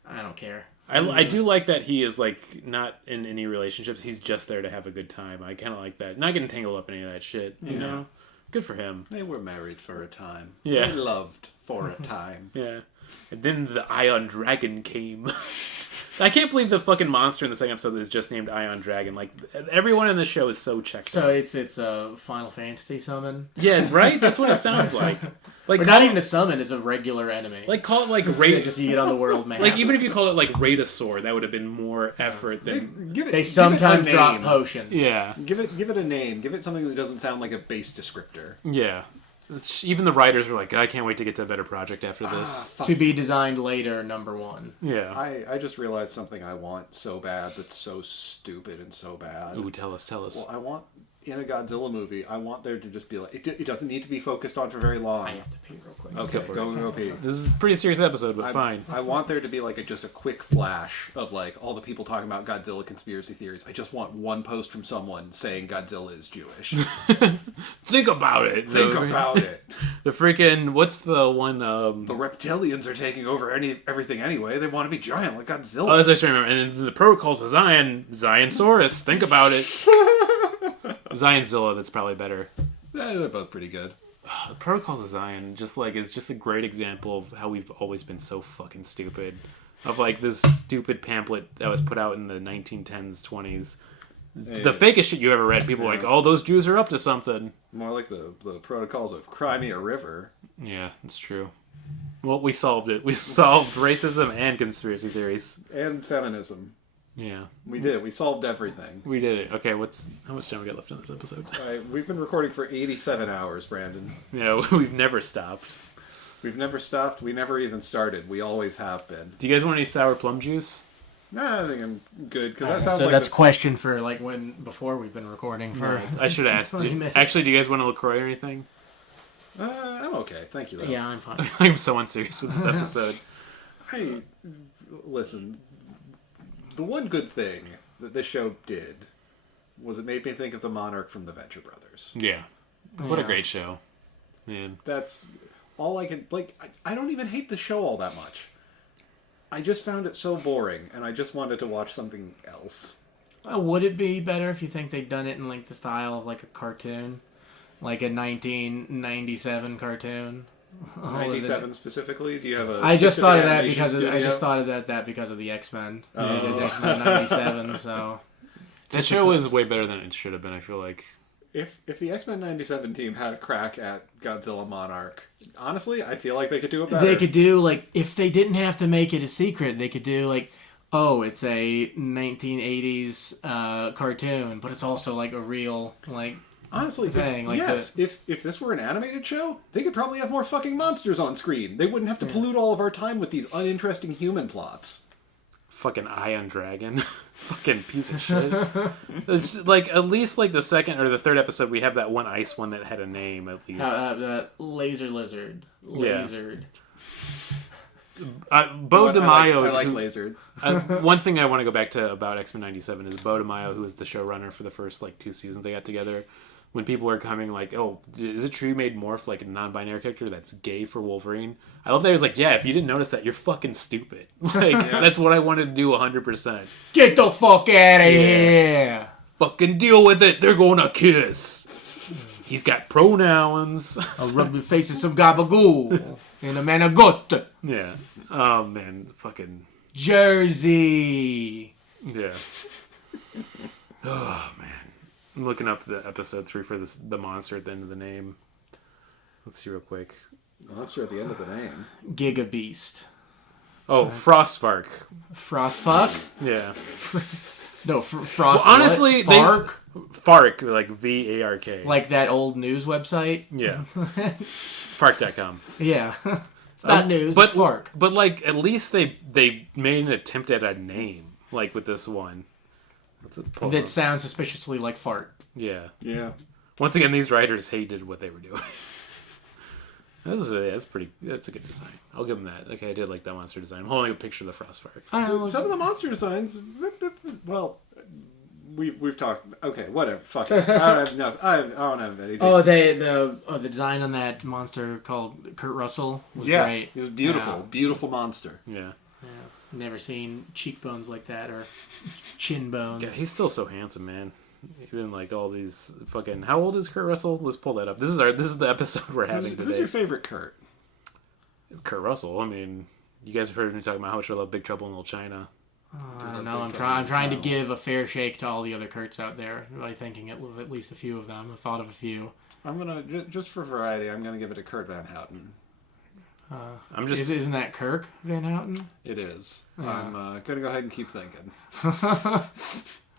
I don't care. I do like that he is like not in any relationships. He's just there to have a good time. I kind of like that. Not getting tangled up in any of that shit. You know. Good for him. They were married for a time. Yeah. They loved for a time. Yeah. And then the Ion Dragon came. I can't believe the fucking monster in the second episode is just named Ion Dragon. Like, everyone in the show is so checked So out. it's a Final Fantasy summon? Yeah, right? That's what it sounds like. Like, or not even a summon, it's a regular enemy. Like, call it like Raid. Just you get on the world map. Like, even if you called it like Raidosaur, that would have been more effort than... They sometimes drop potions. Yeah. Give it a name. Give it something that doesn't sound like a base descriptor. Yeah. Even the writers were like, I can't wait to get to a better project after this. To be designed later, #1. Yeah. I just realized something I want so bad that's so stupid and so bad. Ooh, tell us. Well, I want, in a Godzilla movie, I want there to just be like... It doesn't need to be focused on for very long. I have to pee real quick. Okay, go pee. This is a pretty serious episode, but fine. I want there to be like just a quick flash of like all the people talking about Godzilla conspiracy theories. I just want one post from someone saying Godzilla is Jewish. Think about it. Think about it. The freaking... What's the one... The reptilians are taking over everything anyway. They want to be giant like Godzilla. Oh, that's what I remember. And then the protocols of Zionsaurus. Think about it. Zionzilla, that's probably better. They're both pretty good. The Protocols of Zion is just a great example of how we've always been so fucking stupid. Of like this stupid pamphlet that was put out in the 1910s, 20s. It's the fakest shit you ever read. People are like, oh, those Jews are up to something. More like the Protocols of Crimea River. Yeah, that's true. Well, we solved it. We solved racism and conspiracy theories. And feminism. Yeah. We did. We solved everything. We did it. Okay, how much time we got left on this episode? We've been recording for 87 hours, Brandon. Yeah, we've never stopped. We've never stopped. We never even started. We always have been. Do you guys want any sour plum juice? Nah, I think I'm good. Cause that sounds so like that's a question for like before we've been recording for. I should ask. Actually, do you guys want a LaCroix or anything? I'm okay. Thank you, though. Yeah, I'm fine. I'm so unserious with this episode. Listen, the one good thing that this show did was it made me think of the Monarch from the Venture Brothers. Yeah. What a great show. Man. That's all I can... Like, I don't even hate the show all that much. I just found it so boring, and I just wanted to watch something else. Would it be better if you think they'd done it in like the style of like a cartoon? Like a 1997 cartoon? 97 specifically? Do you have a... I just thought of that animation because studio? I just thought of that because of the X-Men. They did X-Men 97, so... That show was way better than it should have been, I feel like. If the X-Men 97 team had a crack at Godzilla Monarch, honestly, I feel like they could do it better. They could do, like, if they didn't have to make it a secret, they could do, like, oh, it's a 1980s cartoon, but it's also, like, a real, like... Honestly, thing. If this were an animated show, they could probably have more fucking monsters on screen. They wouldn't have to pollute all of our time with these uninteresting human plots. Fucking Ion Dragon. Fucking piece of shit. It's like, at least like the second or the third episode, we have that one ice one that had a name, at least. Laser Lizard. Yeah. Lizard. Bo DeMaio. I like Laser. One thing I want to go back to about X-Men 97 is Bo DeMaio, who was the showrunner for the first like 2 seasons they got together. When people were coming like, oh, is it true you made Morph like a non-binary character that's gay for Wolverine? I love that he was like, yeah, if you didn't notice that, you're fucking stupid. Like, that's what I wanted to do 100%. Get the fuck out of here! Fucking deal with it. They're gonna kiss. He's got pronouns. I'll rub your face in some gabagool. In a man of gut. Yeah. Oh, man. Fucking... Jersey. Yeah. Oh, man. I'm looking up the episode 3 for the monster at the end of the name. Let's see real quick. The monster at the end of the name. Giga Beast. Oh, Frostvark. Frostfuck? Yeah. No, Frost. Well, honestly, Fark? Fark, like VARK. Like that old news website? Yeah. Fark.com. Yeah. It's not news, it's Fark. But, like, at least they made an attempt at a name, like, with this one. That sounds suspiciously like fart. Yeah. Yeah. Once again, these writers hated what they were doing. That's a good design. I'll give them that. Okay, I did like that monster design. I'm holding a picture of the Frostvark. Some of the monster designs, well, we've talked. Okay, whatever. Fuck it. I don't have anything. Oh, the design on that monster called Kurt Russell was great. It was beautiful. Yeah. Beautiful monster. Yeah. Never seen cheekbones like that or chin bones. Yeah, he's still so handsome, man. Even like all these fucking... How old is Kurt Russell? Let's pull that up. This is the episode we're having today. Who's your favorite Kurt? Kurt Russell. I mean, you guys have heard me talking about how much I love Big Trouble in Little China. I don't know. I'm trying to give a fair shake to all the other Kurts out there by thinking of at least a few of them. I've thought of a few. I'm gonna just for variety. I'm gonna give it to Kurt Van Houten. Isn't that Kirk Van Houten? It is. Yeah. I'm gonna go ahead and keep thinking.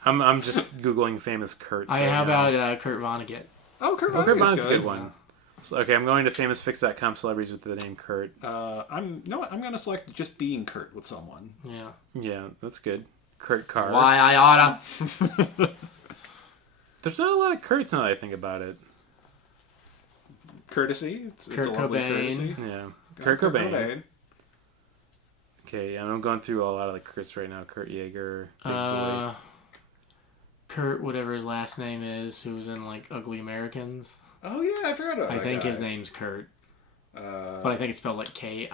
I'm just googling famous Kurts. How about Kurt Vonnegut? Oh, Kurt Vonnegut's a good one. So, okay, I'm going to famousfix.com celebrities with the name Kurt. I'm gonna select just being Kurt with someone. Yeah. Yeah, that's good. Kurt Carr. Why I oughta. There's not a lot of Kurts now that I think about it. Courtesy. It's Kurt a lovely Cobain. courtesy. Yeah. Kurt Cobain. Okay, I'm going through a lot of the Kurts right now. Kurt Yeager. Big Boy. Kurt, whatever his last name is, who was in like Ugly Americans. Oh yeah, I forgot about that. I think guy. his name's Kurt. But I think it's spelled like Kirt.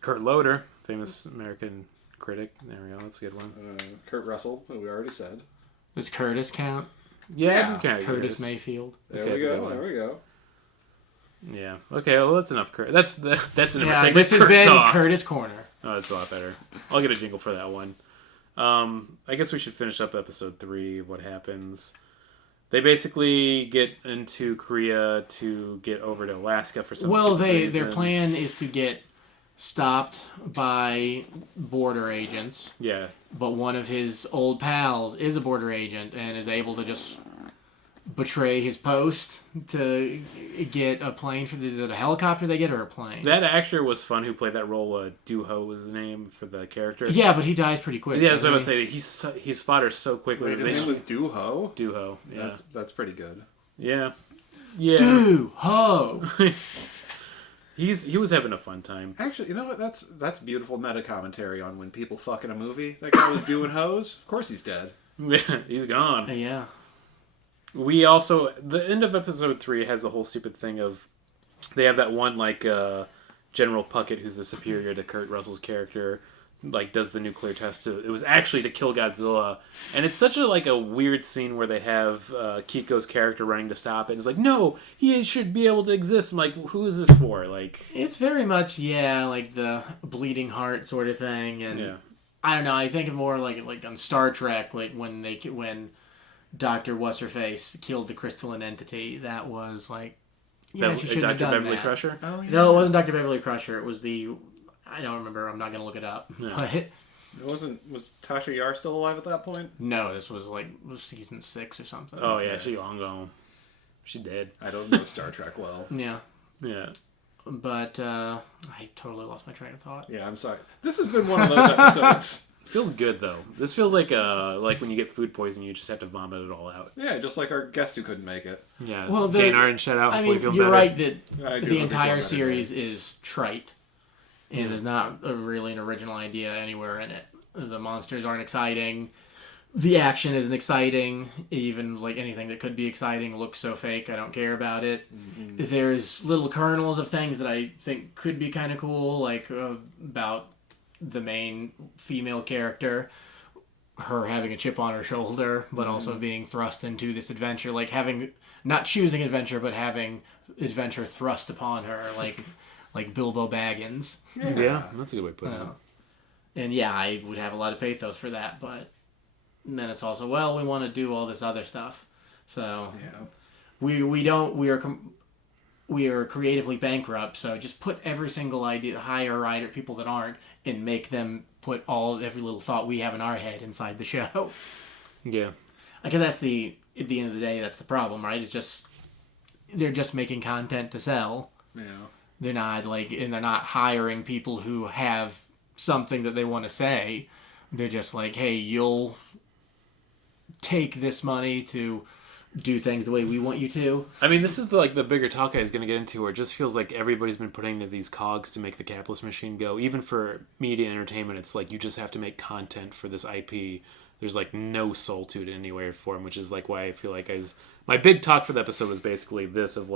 Kurt Loder, famous American critic. There we go. That's a good one. Kurt Russell, who we already said. Does Curtis count? Yeah. Curtis Mayfield. There we go. Yeah. Okay. Well, that's enough. That's an segment. This has been talk. Curtis Corner. Oh, that's a lot better. I'll get a jingle for that one. I guess we should finish up episode 3. What happens? They basically get into Korea to get over to Alaska for some. Well, reason. their plan is to get stopped by border agents. Yeah. But one of his old pals is a border agent and is able to just betray his post to get a plane. Is it a helicopter they get or a plane? That actor was fun who played that role. Duho was his name for the character. Yeah, but he dies pretty quick. Yeah, that's what I would say. He's fought her so quickly. Wait, his name was Duho? Duho, yeah. That's pretty good. Yeah. Yeah. Duho! He was having a fun time. Actually, you know what? That's beautiful meta commentary on when people fuck in a movie. That guy was doing hoes. Of course he's dead. Yeah, he's gone. Yeah. We also, the end of episode 3 has a whole stupid thing of, they have that one, like, General Puckett, who's the superior to Kurt Russell's character, like, does the nuclear test it was actually to kill Godzilla. And it's such a weird scene where they have Kiko's character running to stop it. And it's like, no, he should be able to exist. I'm like, who is this for? Like, it's very much, like the bleeding heart sort of thing. And yeah. I don't know, I think of more like on Star Trek, like when Dr. What's-Her-Face killed the crystalline entity, that was like, she shouldn't have done Dr. Beverly that. Crusher? Oh, yeah. No, it wasn't Dr. Beverly Crusher. It was I don't remember. I'm not going to look it up. Yeah. But Was Tasha Yar still alive at that point? no, this was season 6 or something. Oh, yeah, she long gone. She dead. I don't know Star Trek well. Yeah. Yeah. But I totally lost my train of thought. Yeah, I'm sorry. This has been one of those episodes. Feels good, though. This feels like when you get food poisoning, you just have to vomit it all out. Yeah, just like our guest who couldn't make it. Yeah. Well, Jane Arden, shout out. I Hopefully mean, feel you're better. right that I do the hope entire you feel better, series is trite. And there's not really an original idea anywhere in it. The monsters aren't exciting. The action isn't exciting. Even like anything that could be exciting looks so fake, I don't care about it. Mm-hmm. There's little kernels of things that I think could be kind of cool, like about the main female character, her having a chip on her shoulder, but also being thrust into this adventure, like not choosing adventure, but having adventure thrust upon her, like Bilbo Baggins. Yeah, that's a good way to put it. And yeah, I would have a lot of pathos for that, but then it's also, we want to do all this other stuff. So we are creatively bankrupt, so just put every single idea, hire writer, people that aren't, and make them put every little thought we have in our head inside the show. Yeah. Because at the end of the day, that's the problem, right? It's just, they're just making content to sell. Yeah. They're not and they're not hiring people who have something that they want to say. They're just like, hey, you'll take this money to do things the way we want you to. I mean, this is the bigger talk I was going to get into, where it just feels like everybody's been putting into these cogs to make the capitalist machine go. Even for media and entertainment, it's like you just have to make content for this IP. There's no soul to it in any way or form, which is why I feel like my big talk for the episode was basically this of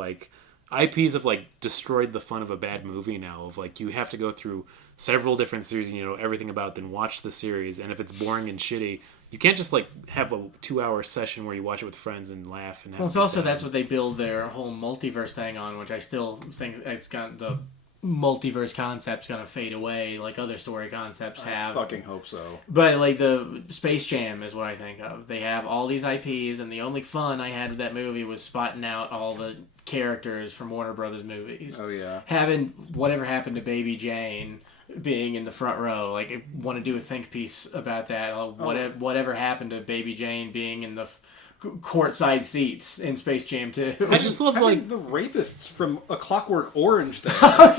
IPs have destroyed the fun of a bad movie now. Of you have to go through several different series and you know everything about, then watch the series, and if it's boring and shitty, you can't just have a 2-hour session where you watch it with friends and laugh and have. Well, it's also that's what they build their whole multiverse thing on, which I still think the multiverse concept's gonna fade away like other story concepts have. I fucking hope so. But the Space Jam is what I think of. They have all these IPs, and the only fun I had with that movie was spotting out all the characters from Warner Brothers movies. Oh yeah. Having Whatever Happened to Baby Jane being in the front row, I want to do a think piece about that. Whatever Happened to Baby Jane being in the courtside seats in Space Jam 2. I just love the rapists from A Clockwork Orange there.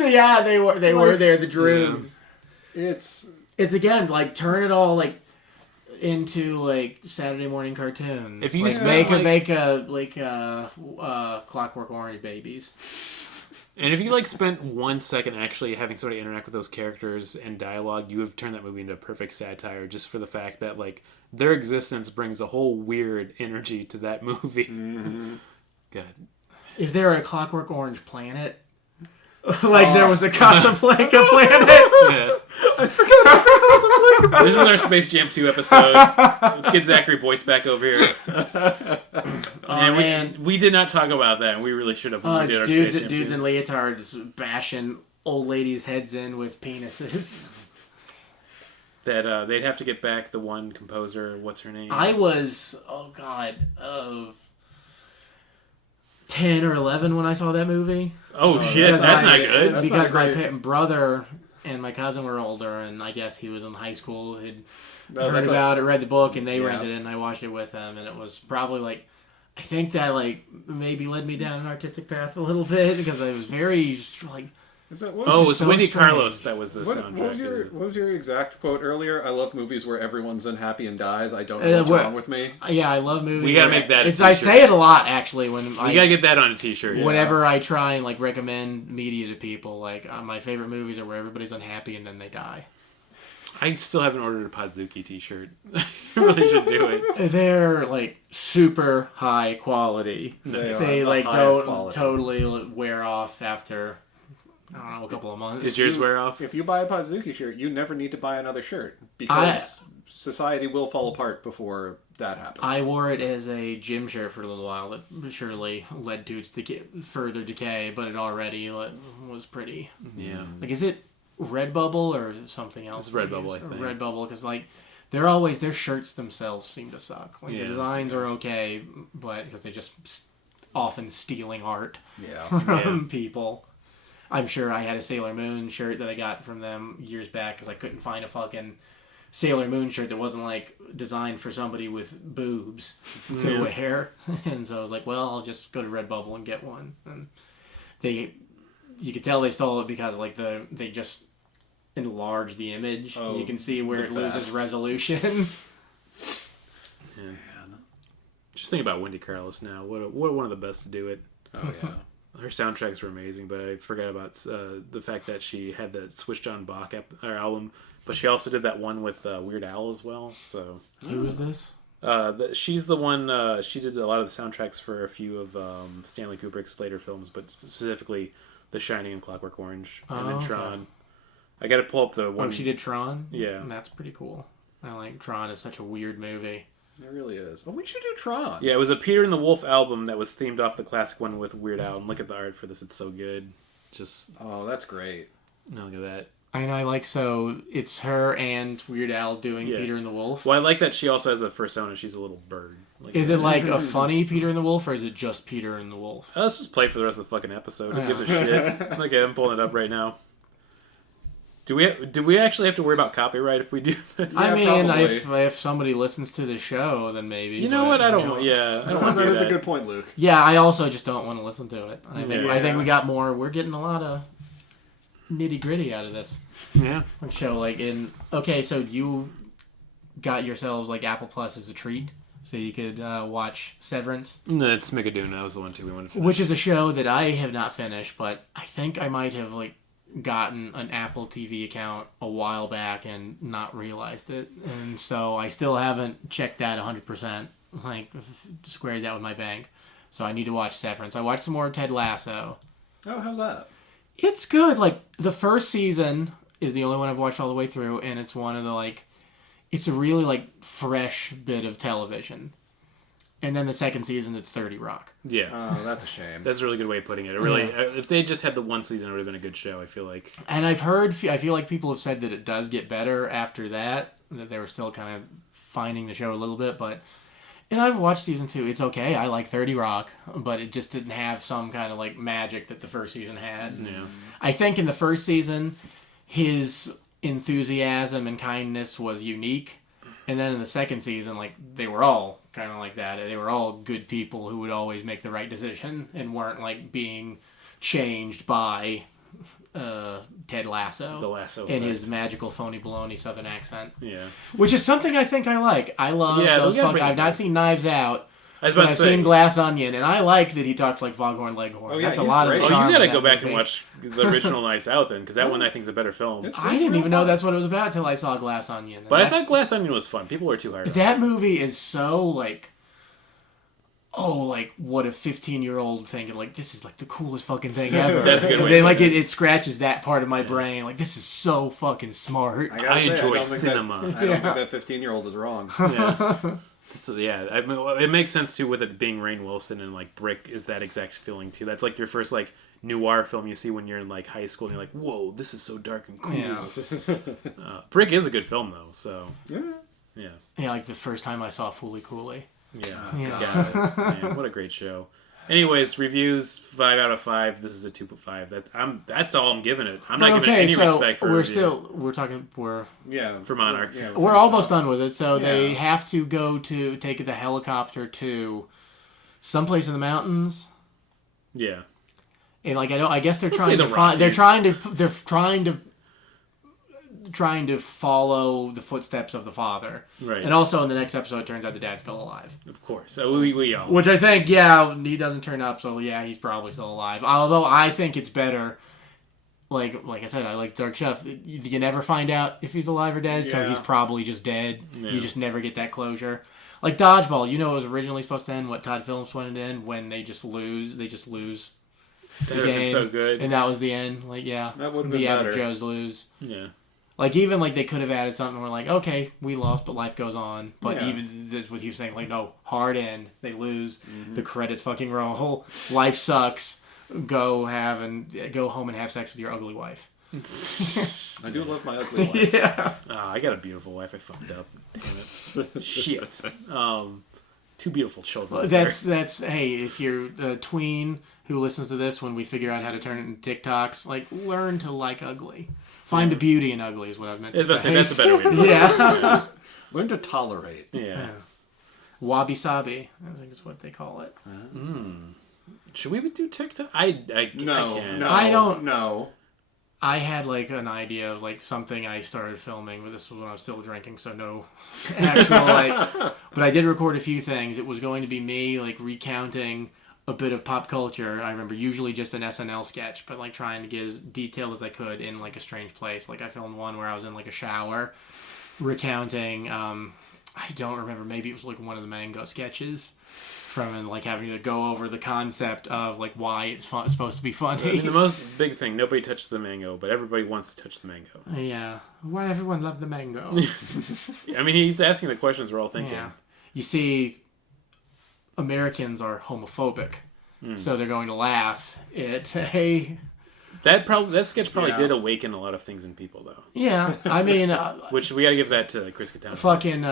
Yeah, they were there, the Droogs. Yeah. It's again turn it all into Saturday morning cartoons. If you make a Clockwork Orange babies. And if you spent 1 second actually having somebody interact with those characters and dialogue, you have turned that movie into a perfect satire, just for the fact that their existence brings a whole weird energy to that movie. Mm-hmm. God. Is there a Clockwork Orange planet? There was a Casablanca planet? Yeah. I forgot about Casablanca. This is our Space Jam 2 episode. Let's get Zachary Boyce back over here. And we did not talk about that. We really should have. Dudes in leotards bashing old ladies' heads in with penises. That they'd have to get back the one composer. What's her name? I was 10 or 11 when I saw that movie. Oh shit, that's not good. Because my brother and my cousin were older, and I guess he was in high school. He'd heard about it, read the book, and they rented it, and I watched it with them, and it was probably like, I think that like maybe led me down an artistic path a little bit because I was very like. It was so Wendy strange. Carlos that was the soundtrack. What was your exact quote earlier? I love movies where everyone's unhappy and dies. I don't know what's wrong with me. Yeah, I love movies. We gotta make that. I say it a lot actually when we gotta get that on a t-shirt. Whenever I try and like recommend media to people, like my favorite movies are where everybody's unhappy and then they die. I still haven't ordered a Podzooky t-shirt. I really should do it. They're like super high quality. They like don't totally wear off after. I don't know, a couple of months. Did yours wear off? If you buy a Podzooky shirt, you never need to buy another shirt because society will fall apart before that happens. I wore it as a gym shirt for a little while. That surely led to its further decay, but it already was pretty. Yeah. Like, is it Redbubble or is it something else? It's Redbubble, I think. Redbubble, because like their shirts themselves seem to suck. Like the designs are okay, but because they're just often stealing art from people. I'm sure I had a Sailor Moon shirt that I got from them years back because I couldn't find a fucking Sailor Moon shirt that wasn't like designed for somebody with boobs to wear. And so I was like, well, I'll just go to Redbubble and get one. And you could tell they stole it because like they just enlarged the image. Oh, you can see where it loses resolution. Just think about Wendy Carlos now. What one of the best to do it. Oh yeah. Her soundtracks were amazing, but I forgot about the fact that she had the Switched on Bach album, but she also did that one with Weird Al as well. So who is this? She's the one. She did a lot of the soundtracks for a few of Stanley Kubrick's later films, but specifically The Shining and Clockwork Orange, and then Tron. I got to pull up the one. Oh, she did Tron. Yeah, and that's pretty cool. I like Tron. Is such a weird movie. It really is. Oh, we should do Tron. Yeah, it was a Peter and the Wolf album that was themed off the classic one with Weird Al. And look at the art for this; it's so good. Oh, that's great. No, look at that. And I like it's her and Weird Al doing Peter and the Wolf. Well, I like that she also has a persona. She's a little bird. Is it like a funny Peter and the Wolf, or is it just Peter and the Wolf? Let's just play for the rest of the fucking episode. Who gives a shit? Okay, I'm pulling it up right now. Do we actually have to worry about copyright if we do this? I mean, if somebody listens to the show, then maybe. You know what? I don't want. Yeah, I don't want to do that. That's a good point, Luke. Yeah, I also just don't want to listen to it. I think we got more. We're getting a lot of nitty gritty out of this. Yeah. Show so you got yourselves like Apple Plus as a treat, so you could watch Severance. No, it's Smigadoon. That was the one too we wanted to finish. Which is a show that I have not finished, but I think I might have gotten an Apple TV account a while back and not realized it, and so I still haven't checked that 100%, squared that with my bank. So I need to watch Severance. I watched some more Ted Lasso. Oh, how's that? It's good. The first season is the only one I've watched all the way through, and it's one of the it's a really fresh bit of television. And then the second season, it's 30 Rock. Yeah. Oh, that's a shame. That's a really good way of putting it. It really, if they just had the one season, it would have been a good show, I feel like. And I feel like people have said that it does get better after that they were still kind of finding the show a little bit. And I've watched season 2. It's okay. I like 30 Rock, but it just didn't have some kind of magic that the first season had. Yeah. I think in the first season, his enthusiasm and kindness was unique. And then in the second season, they were all kind of like that. They were all good people who would always make the right decision and weren't being changed by Ted Lasso. The Lasso. And his magical phony baloney southern accent. Yeah. Which is something I think I like. I love those I've not seen Knives Out. But I've seen Glass Onion, and I like that he talks like Foghorn Leghorn. Oh, yeah, that's a lot great. of the charm. You gotta go back and watch the original Knives Out then, because that one I think is a better film. I didn't even know that's what it was about until I saw Glass Onion. But I thought Glass Onion was fun. People were too hard on it. That movie is so what a 15-year-old thinking, this is the coolest fucking thing ever. That's a good way. It scratches that part of my brain. This is so fucking smart. I enjoy cinema. I don't think that 15-year-old is wrong. Yeah. So it makes sense too with it being Rainn Wilson and Brick is that exact feeling too. That's your first noir film you see when you're in high school and you're like, whoa, this is so dark and cool. Yeah. Brick is a good film though, so yeah. The first time I saw Fooly Cooley. Yeah. Got it. Man, what a great show. Anyways, reviews 5 out of 5. This is a 2.5. That's all I'm giving it. I'm not giving it any respect for review. For Monarch. Yeah, we're almost done with it. So they have to go to take the helicopter to someplace in the mountains. Yeah. And like I guess they're trying to find. They're trying to follow the footsteps of the father. Right. And also in the next episode, it turns out the dad's still alive. Of course. So we all. Which I think, he doesn't turn up, so he's probably still alive. Although I think it's better. Like I said, I like Dark Chef. You never find out if he's alive or dead, so he's probably just dead. Yeah. You just never get that closure. Like Dodgeball, it was originally supposed to end what Todd Phillips wanted to end when they just lose. They just lose. That would have been so good. And that was the end. Like, that would have been the better. average Joes lose. Yeah. Like, even, like, they could have added something where, like, okay, we lost, but life goes on. But even that's what he was saying, like, no, hard end. They lose. Mm-hmm. The credits fucking roll. Life sucks. Go home and have sex with your ugly wife. I do love my ugly wife. Yeah. I got a beautiful wife. I fucked up. Damn it. Shit. Two beautiful children. That's hey, if you're a tween who listens to this when we figure out how to turn it into TikToks, like, learn to like ugly. Find the beauty in ugly is what I've meant to say. That's a better way to put it. Yeah. Learn to tolerate. Yeah. Wabi sabi, I think is what they call it. Should we do TikTok? I can't. I don't know. I had, like, an idea of, like, something I started filming, but this was when I was still drinking, so no actual, like... But I did record a few things. It was going to be me, like, recounting a bit of pop culture. I remember usually just an SNL sketch, but, like, trying to get as detailed as I could in, like, a strange place. Like, I filmed one where I was in, like, a shower recounting, I don't remember, maybe it was, like, one of the Mango sketches. From like having to go over the concept of like why it's supposed to be funny. I mean, the most big thing, nobody touches the mango, but everybody wants to touch the mango. Yeah, why everyone loved the mango? I mean, he's asking the questions we're all thinking. Yeah. You see, Americans are homophobic, so they're going to laugh at a. That sketch probably did awaken a lot of things in people, though. Yeah, I mean, which we got to give that to Chris Kattan. Fucking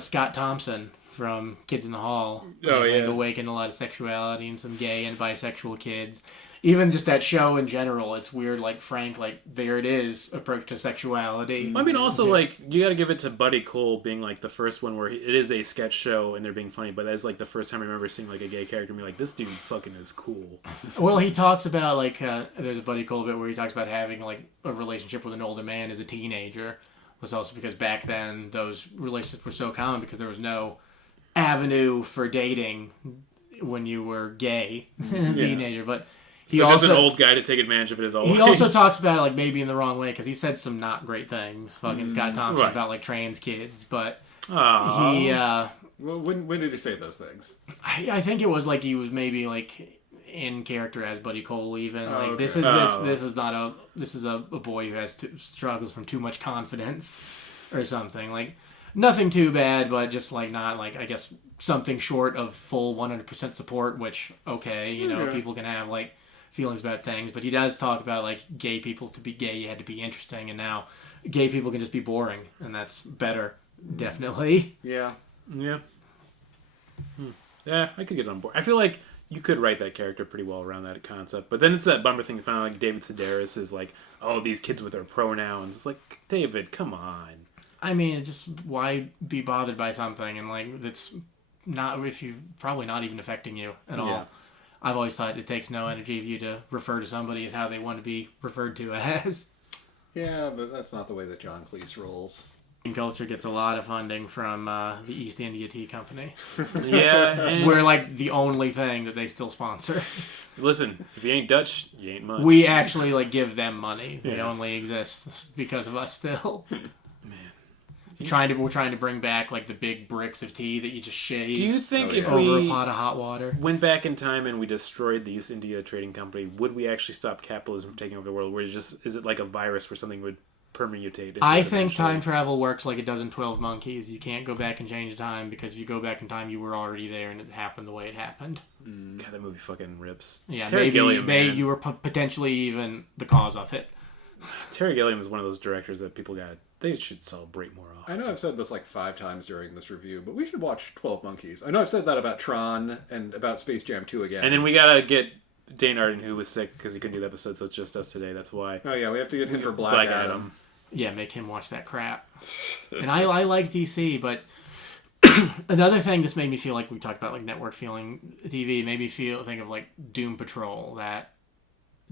Scott Thompson from Kids in the Hall. Awakened a lot of sexuality and some gay and bisexual kids. Even just that show in general, it's weird, like, Frank, like, there it is, approach to sexuality. I mean, also, like, you gotta give it to Buddy Cole being, like, the first one where it is a sketch show and they're being funny, but that's, like, the first time I remember seeing, like, a gay character and be like, this dude fucking is cool. Well, he talks about, like, there's a Buddy Cole bit where he talks about having, like, a relationship with an older man as a teenager. It was also because back then those relationships were so common because there was no avenue for dating when you were gay, teenager, but he so also just an old guy to take advantage of it as always. He also talks about it, like, maybe in the wrong way because he said some not great things. Fucking Scott Thompson about like trans kids, but he. Well, when did he say those things? I think it was like he was maybe like in character as Buddy Cole. Even like this is a boy who has struggles from too much confidence or something like. Nothing too bad, but just, like, not, like, I guess, something short of full 100% support, which, people can have, like, feelings about things. But he does talk about, like, gay people, to be gay, you had to be interesting, and now gay people can just be boring, and that's better, definitely. Yeah. Yeah. Yeah, I could get on board. I feel like you could write that character pretty well around that concept, but then it's that bummer thing, finally, like, David Sedaris is like, oh, these kids with their pronouns. It's like, David, come on. I mean, just why be bothered by something and like that's not probably not even affecting you at all. I've always thought it takes no energy of you to refer to somebody as how they want to be referred to as. Yeah, but that's not the way that John Cleese rolls. Culture gets a lot of funding from the East India Tea Company. Yeah, we're like the only thing that they still sponsor. Listen, if you ain't Dutch, you ain't much. We actually like give them money. They only exist because of us still. We're trying to bring back like the big bricks of tea that you just shave. Do you think if over we a pot of hot water went back in time and we destroyed the East India Trading Company, would we actually stop capitalism from taking over the world? Where is it like a virus where something would permutate? I think time travel works like it does in 12 Monkeys. You can't go back and change time because if you go back in time, you were already there and it happened the way it happened. God, that movie fucking rips. Yeah, Terry Gilliam, maybe you were potentially even the cause of it. Terry Gilliam is one of those directors that they should celebrate more often. I know I've said this like 5 times during this review, but we should watch 12 Monkeys. I know I've said that about Tron and about Space Jam 2 again. And then we gotta get Dane Arden, who was sick because he couldn't do the episode, so it's just us today. That's why. Oh yeah, we have to get him for Black Adam. Yeah, make him watch that crap. And I like DC, but another thing this made me feel like we talked about like network feeling TV made me think of like Doom Patrol, that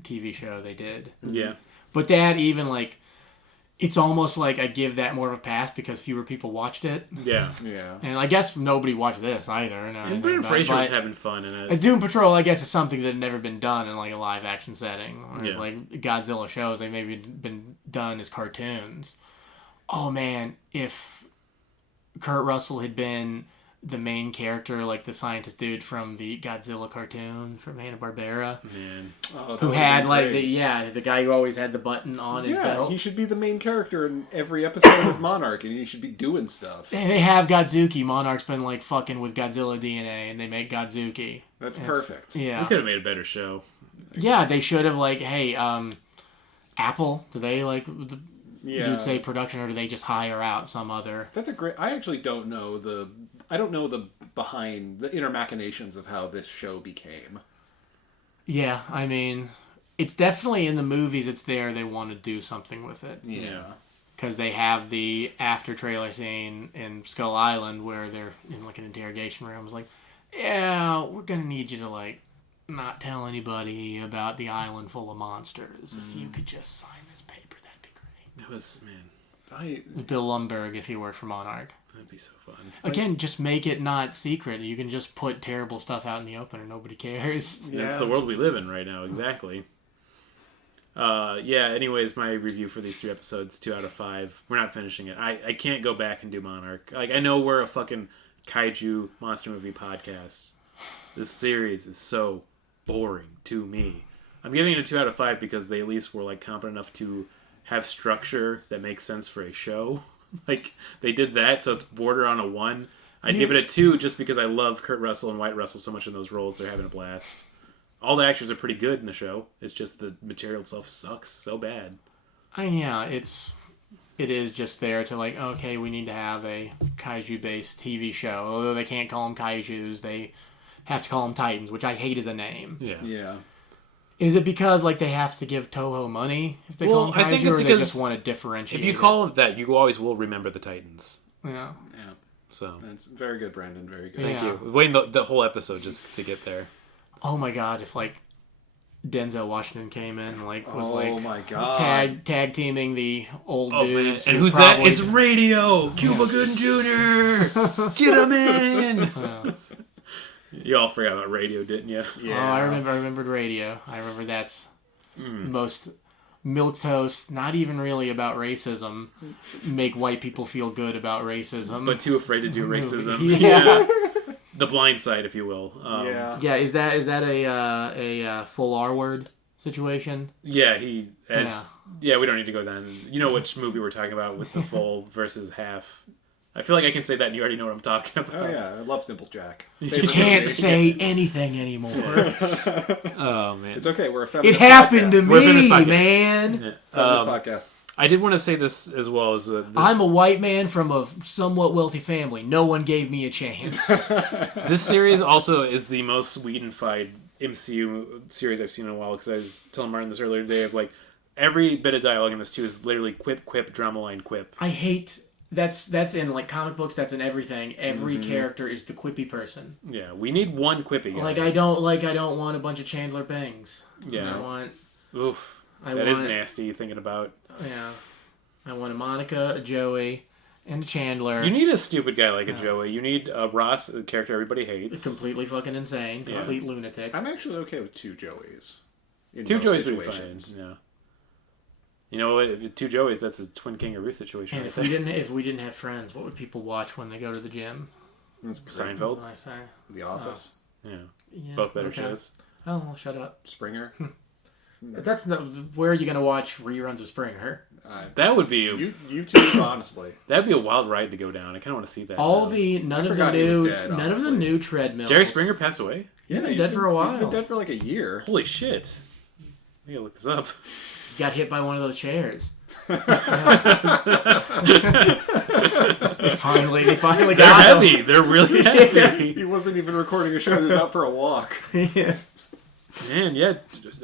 TV show they did. Yeah. But that even like it's almost like I give that more of a pass because fewer people watched it. Yeah. Yeah. And I guess nobody watched this either. And Brendan Fraser was having fun in it. And Doom Patrol, I guess, is something that had never been done in like a live action setting. Whereas, Yeah. like Godzilla shows, they maybe been done as cartoons. Oh man, if Kurt Russell had been the main character, like the scientist dude from the Godzilla cartoon from Hanna-Barbera, Man. who had like the guy who always had the button on his belt. He should be the main character in every episode of Monarch, and he should be doing stuff. And they have Godzooky. Monarch's been like fucking with Godzilla DNA, and they make Godzooky. That's perfect. Yeah, We could have made a better show. yeah. They should have like, hey, Apple. Do they like? You'd say production, or do they just hire out some other? That's a great. I actually don't know the behind the inner machinations of how this show became. Yeah, I mean, it's definitely in the movies. It's there. They want to do something with it. Yeah. Because they have the after trailer scene in Skull Island where they're in like an interrogation room. It's like, yeah, we're gonna need you to like not tell anybody about the island full of monsters. If you could just sign this paper, that'd be great. That was, man, With Bill Lumbergh, if he worked for Monarch. that'd be so fun. Again, just make it not secret. You can just put terrible stuff out in the open and nobody cares. Yeah. That's the world we live in right now, exactly. Anyways, my review for these 3 episodes, 2 out of 5. We're not finishing it. I can't go back and do Monarch. Like, I know we're a fucking kaiju monster movie podcast. This series is so boring to me. I'm giving it a 2 out of 5 because they at least were like competent enough to have structure that makes sense for a show. Like, they did that, so it's border on a 1. I'd give it a 2 just because I love Kurt Russell and White Russell so much in those roles. They're having a blast. All the actors are pretty good in the show. It's just the material itself sucks so bad. It is just there to like, okay, we need to have a kaiju-based TV show. Although they can't call them kaijus, they have to call them titans, which I hate as a name. Yeah. Is it because like they have to give Toho money if they call them kaiju, I think it's or they because just want to differentiate? If you call them that, you always will remember the Titans. Yeah. So That's very good, Brandon. Very good. thank Yeah. you. Waiting the whole episode just to get there. Oh my god, if like Denzel Washington came in and like was Oh like my god. tag teaming the old Man. dudes. And who who's probably- that? It's Radio! Cuba Gooding Jr. Get him in! You all forgot about Radio, didn't you? Oh, I remembered Radio. I remember that's most milquetoast, not even really about racism, make white people feel good about racism. But too afraid to do racism. Yeah. The blind side, if you will. Yeah, is that a full R word situation? Yeah, we don't need to go down. You know which movie we're talking about with the full versus half. I feel like I can say that and you already know what I'm talking about. Oh yeah, I love Simple Jack. You can't say anything anymore. Oh, man. It's okay. We're a It feminist happened to podcast. We're a feminist me, podcast. man. Feminist podcast. I did want to say this as well as I'm a white man from a somewhat wealthy family. No one gave me a chance. this series also is the most Whedon-fied MCU series I've seen in a while, because I was telling Martin this earlier today of like every bit of dialogue in this too is literally quip, drama line, quip. I hate that's in like comic books. That's in everything. Every character is the quippy person. Yeah, we need one quippy guy. I don't want a bunch of Chandler Bangs. Yeah. I want. Oof. That is nasty thinking about. Yeah. I want a Monica, a Joey, and a Chandler. You need a stupid guy like a Joey. You need a Ross, a character everybody hates. It's completely fucking insane. Complete lunatic. I'm actually okay with 2 Joeys. In 2 most Joeys would be fine. situations. Yeah. You know what? If 2 Joeys, that's a twin kangaroo situation. And right if we didn't have friends, what would people watch when they go to the gym? That's That's Seinfeld. what I say. The Office. Yeah. Yeah, Both better okay. shows. Oh, well, shut up. Springer. That's where are you gonna watch reruns of Springer? That would be You too, honestly. that'd be a wild ride to go down. I kind of want to see that. All now. the none of the forgot he was new dead, none of the honestly. new treadmills. Jerry Springer passed away. Yeah, he's been dead for a while. He's been dead for like a year. Holy shit! I gotta look this up. he got hit by one of those chairs. They finally got They're heavy. him. They're really heavy. He wasn't even recording a show. He was out for a walk. Yes. Man, yeah.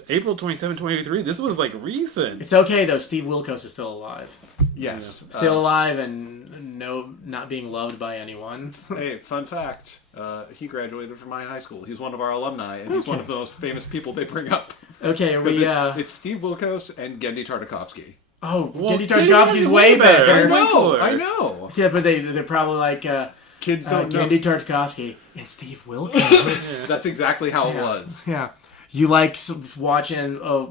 April 27, 2023. This was like recent. It's okay though. Steve Wilkos is still alive. Yes. Still alive and not being loved by anyone. Hey, fun fact. He graduated from my high school. He's one of our alumni, and he's one of the most famous people they bring up. Okay, are we... It's Steve Wilkos and Gendy Tartakovsky. Oh, Well, Gendy Tartakovsky's way better. I know. Yeah, but they're probably like... Kids don't know. Gendy Tartakovsky and Steve Wilkos. That's exactly how it was. Yeah. You like watching a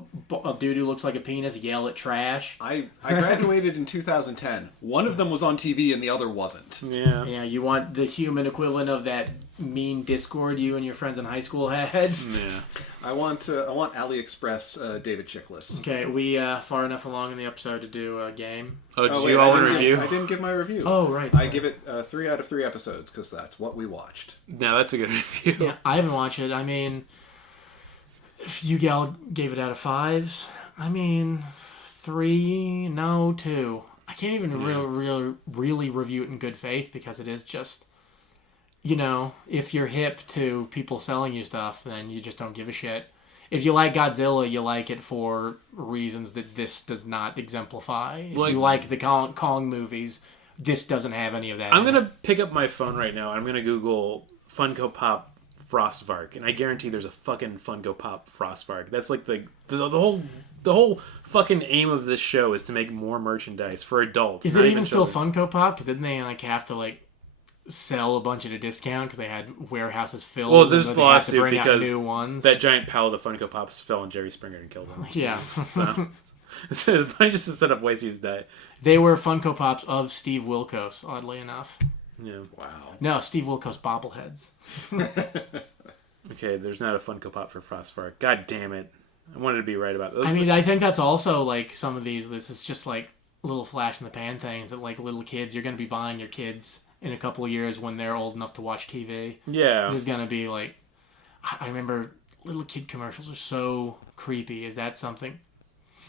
dude who looks like a penis yell at trash? I graduated in 2010. One of them was on TV and the other wasn't. Yeah. Yeah, you want the human equivalent of that mean Discord you and your friends in high school had? Yeah. I want AliExpress David Chiklis. Okay, we far enough along in the episode to do a game? Oh, did wait, you all I want to didn't review? I didn't give my review. Oh, right. I give it 3 out of 3 episodes because that's what we watched. No, that's a good review. Yeah, I haven't watched it. I mean, if you gave it out of 5s, I mean, 3, no, 2. I can't even really review it in good faith because it is just, if you're hip to people selling you stuff, then you just don't give a shit. If you like Godzilla, you like it for reasons that this does not exemplify. If you like the Kong movies, this doesn't have any of that. I'm going to pick up my phone right now. I'm going to Google Funko Pop Frostvark, and I guarantee there's a fucking Funko Pop Frostvark. That's like the whole fucking aim of this show is to make more merchandise for adults. Is it even still Funko Pop? Because didn't they have to sell a bunch at a discount because they had warehouses filled? Well, there's a so lawsuit because new ones. That giant pallet of Funko Pops fell on Jerry Springer and killed him. Yeah. So it's funny just to set up ways to use that. They were Funko Pops of Steve Wilkos, oddly enough. Yeah. Wow. No, Steve Wilkos bobbleheads. Okay, there's not a Funko Pop for Frostvark. God damn it. I wanted to be right about this. I mean, I think that's also some of these. This is just little flash in the pan things that little kids. You're going to be buying your kids in a couple of years when they're old enough to watch TV. Yeah. There's going to be I remember little kid commercials are so creepy. Is that something?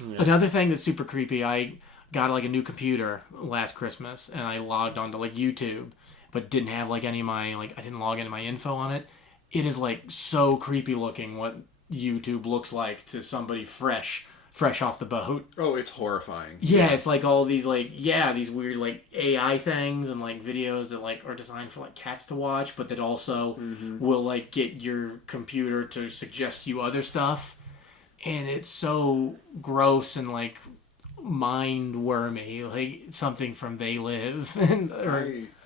Yeah. Another thing that's super creepy. I got a new computer last Christmas and I logged onto YouTube, but didn't have any of my I didn't log into my info on it. It is so creepy looking what YouTube looks like to somebody fresh off the boat. Oh, it's horrifying. Yeah, it's all these these weird AI things and videos that are designed for cats to watch, but that also will get your computer to suggest you other stuff. And it's so gross and mind wormy, something from They Live.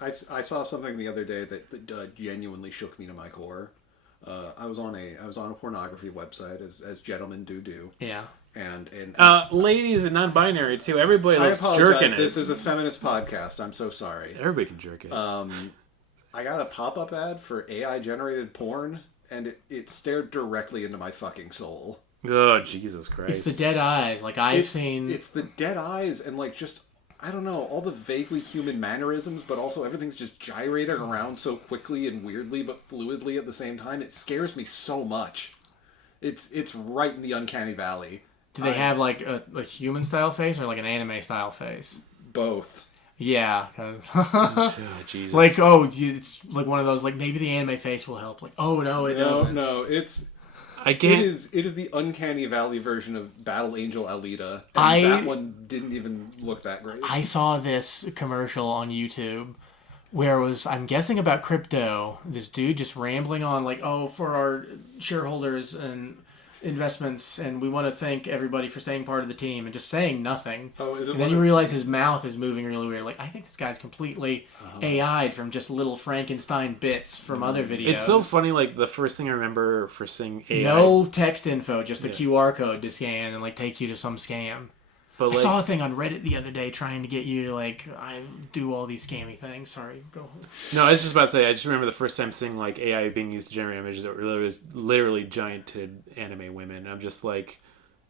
I saw something the other day that genuinely shook me to my core. I was on a pornography website as gentlemen do. Yeah. And ladies and non-binary too. Everybody loves jerking it. I apologize. This is a feminist podcast. I'm so sorry. Everybody can jerk it. I got a pop-up ad for AI generated porn, and it stared directly into my fucking soul. Oh, Jesus Christ. It's the dead eyes. I've seen... It's the dead eyes and, just, I don't know, all the vaguely human mannerisms, but also everything's just gyrating around so quickly and weirdly, but fluidly at the same time. It scares me so much. It's right in the uncanny valley. Do they have, a human-style face or, an anime-style face? Both. Yeah, because... Jesus. It's one of those, maybe the anime face will help. Oh, no, it doesn't. No, it's... I can't... It is the uncanny valley version of Battle Angel Alita, and that one didn't even look that great. I saw this commercial on YouTube where it was, I'm guessing about crypto, this dude just rambling on for our shareholders and investments, and we want to thank everybody for staying part of the team, and just saying nothing. Oh, is it? And then you realize his mouth is moving really weird. I think this guy's completely AI'd from just little Frankenstein bits from other videos. It's so funny. The first thing I remember for seeing AI, no text info, just a QR code to scan and take you to some scam. But I saw a thing on Reddit the other day trying to get you to I do all these scammy things. Sorry, go. No, I was just about to say. I just remember the first time seeing AI being used to generate images that was literally gianted anime women. I'm just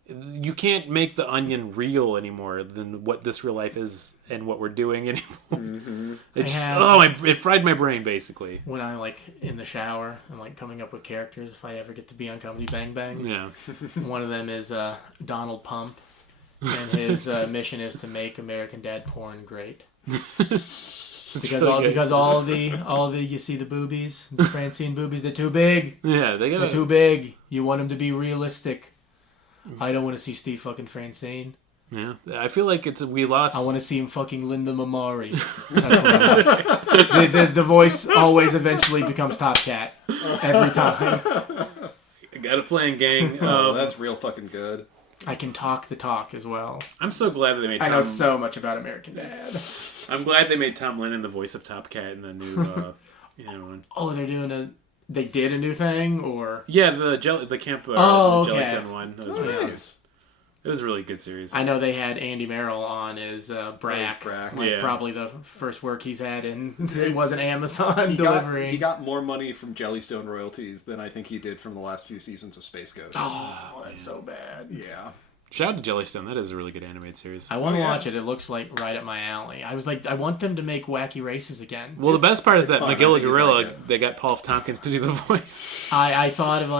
you can't make the onion real anymore than what this real life is and what we're doing anymore. Mm-hmm. It fried my brain basically. When I in the shower and coming up with characters, if I ever get to be on Comedy Bang Bang. Yeah. One of them is Donald Pump. and his mission is to make American Dad porn great. Because all the you see the boobies, the Francine boobies, they're too big. Yeah, they're too big. You want them to be realistic. I don't want to see Steve fucking Francine. Yeah, I feel like we lost. I want to see him fucking Linda Mamari. That's what I want. The voice always eventually becomes Top Cat every time. Got a plan, gang. That's real fucking good. I can talk the talk as well. I'm so glad that they made. I know so much about American Dad. I'm glad they made Tom Lennon the voice of Top Cat in the new one. Oh, they did a new thing, or yeah, the camp. Okay. The Jellystone one. That was really nice. It was a really good series. I know they had Andy Merrill on as Brack. Probably the first work he's had in. It wasn't Amazon delivery. He got more money from Jellystone royalties than I think he did from the last few seasons of Space Ghost. Oh, that's so bad. Yeah. Shout out to Jellystone. That is a really good animated series. I want to watch it. It looks like right up my alley. I was like, I want them to make wacky races again. Well, the best part is that McGilla Gorilla, they got Paul F. Tompkins to do the voice. I thought of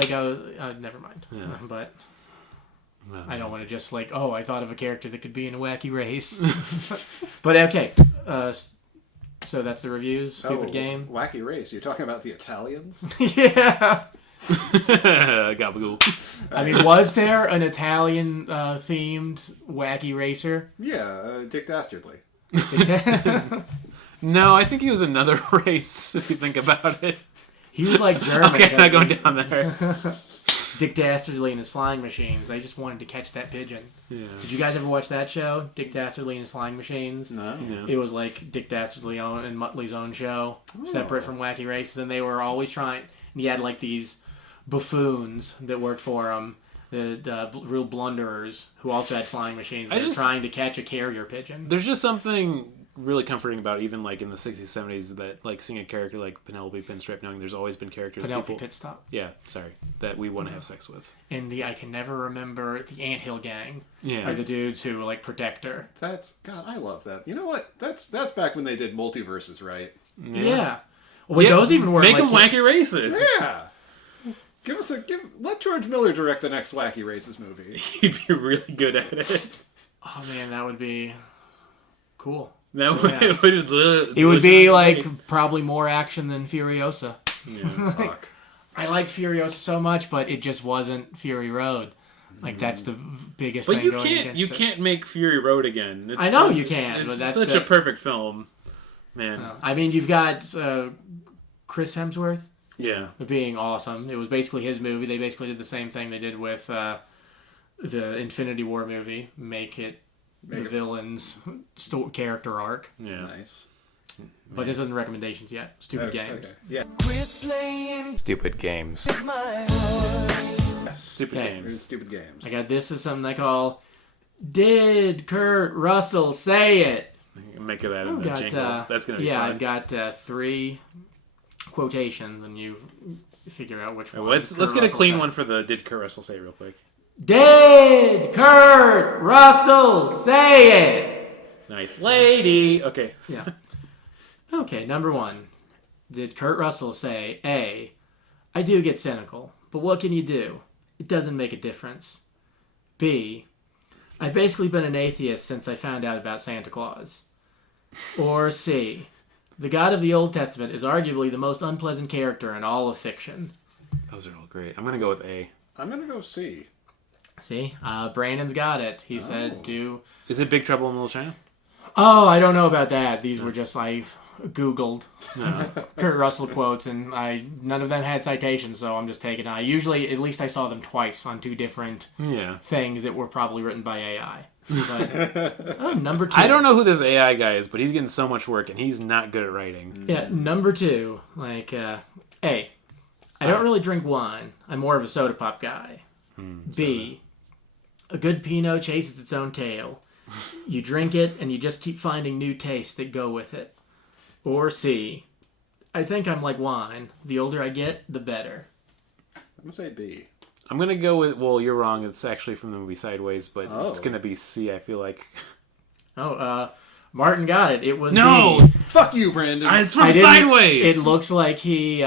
never mind. Yeah. But I don't want to just I thought of a character that could be in a wacky race. But okay. So that's the reviews. Stupid game. Wacky race. You're talking about the Italians? Yeah. Gabagool. I mean, was there an Italian themed wacky racer? Yeah, Dick Dastardly. No, I think he was another race, if you think about it. He was like German. Okay, I'm not going down there. Dick Dastardly and his flying machines. They just wanted to catch that pigeon. Yeah. Did you guys ever watch that show? Dick Dastardly and his flying machines? No. Yeah. It was like Dick Dastardly and Muttley's own show, separate from Wacky Races, and they were always trying. And he had like these buffoons that worked for him, the real blunderers who also had flying machines. They were trying to catch a carrier pigeon. There's just something really comforting about even like in the 60s, 70s that like seeing a character like Penelope Pinstripe, knowing there's always been characters. Penelope Pitstop. Yeah, sorry, that we want to have sex with. And I can never remember the Anthill Gang. Yeah, are the dudes who were like protect her. That's God. I love that. You know what? That's back when they did multiverses, right? Yeah. Well, those even were make them wacky races. Yeah. Let George Miller direct the next Wacky Races movie. He'd be really good at it. Oh man, that would be cool. It would be like probably more action than Furiosa. Yeah, fuck. I liked Furiosa so much, but it just wasn't Fury Road. Like that's the biggest thing. But you can't make Fury Road again. I know you can. It's but that's such a perfect film, man. I mean, you've got Chris Hemsworth. Yeah, being awesome. It was basically his movie. They basically did the same thing they did with the Infinity War movie. Make the villain's character arc. Yeah, nice. But this isn't recommendations yet. Stupid games. Okay. Yeah. Quit playing stupid games. Stupid games. Stupid games. I got this is something I call "Did Kurt Russell say it?" Make of that in the jingle. That's gonna be fun. I've got 3 quotations, and you figure out which one. Let's get a clean one for the "Did Kurt Russell say it?" real quick. Did Kurt Russell say it? Nice lady. Okay. Yeah. Okay, number 1. Did Kurt Russell say, A, I do get cynical, but what can you do? It doesn't make a difference. B, I've basically been an atheist since I found out about Santa Claus. Or C, the God of the Old Testament is arguably the most unpleasant character in all of fiction. Those are all great. I'm going to go with A. I'm going to go C. See? Brandon's got it. He said Is it Big Trouble in Little China? Oh, I don't know about that. These were just I've Googled Kurt Russell quotes, and none of them had citations, so I'm just taking it. At least I saw them twice on 2 different things that were probably written by AI. But, number 2. I don't know who this AI guy is, but he's getting so much work, and he's not good at writing. Yeah, number 2, A, I don't really drink wine. I'm more of a soda pop guy. B, a good Pinot chases its own tail. You drink it, and you just keep finding new tastes that go with it. Or C, I think I'm like wine. The older I get, the better. I'm going to say B. I'm going to go with, well, you're wrong. It's actually from the movie Sideways, but it's going to be C, I feel like. Martin got it. It was No! B. Fuck you, Brandon. It's from Sideways! It looks like he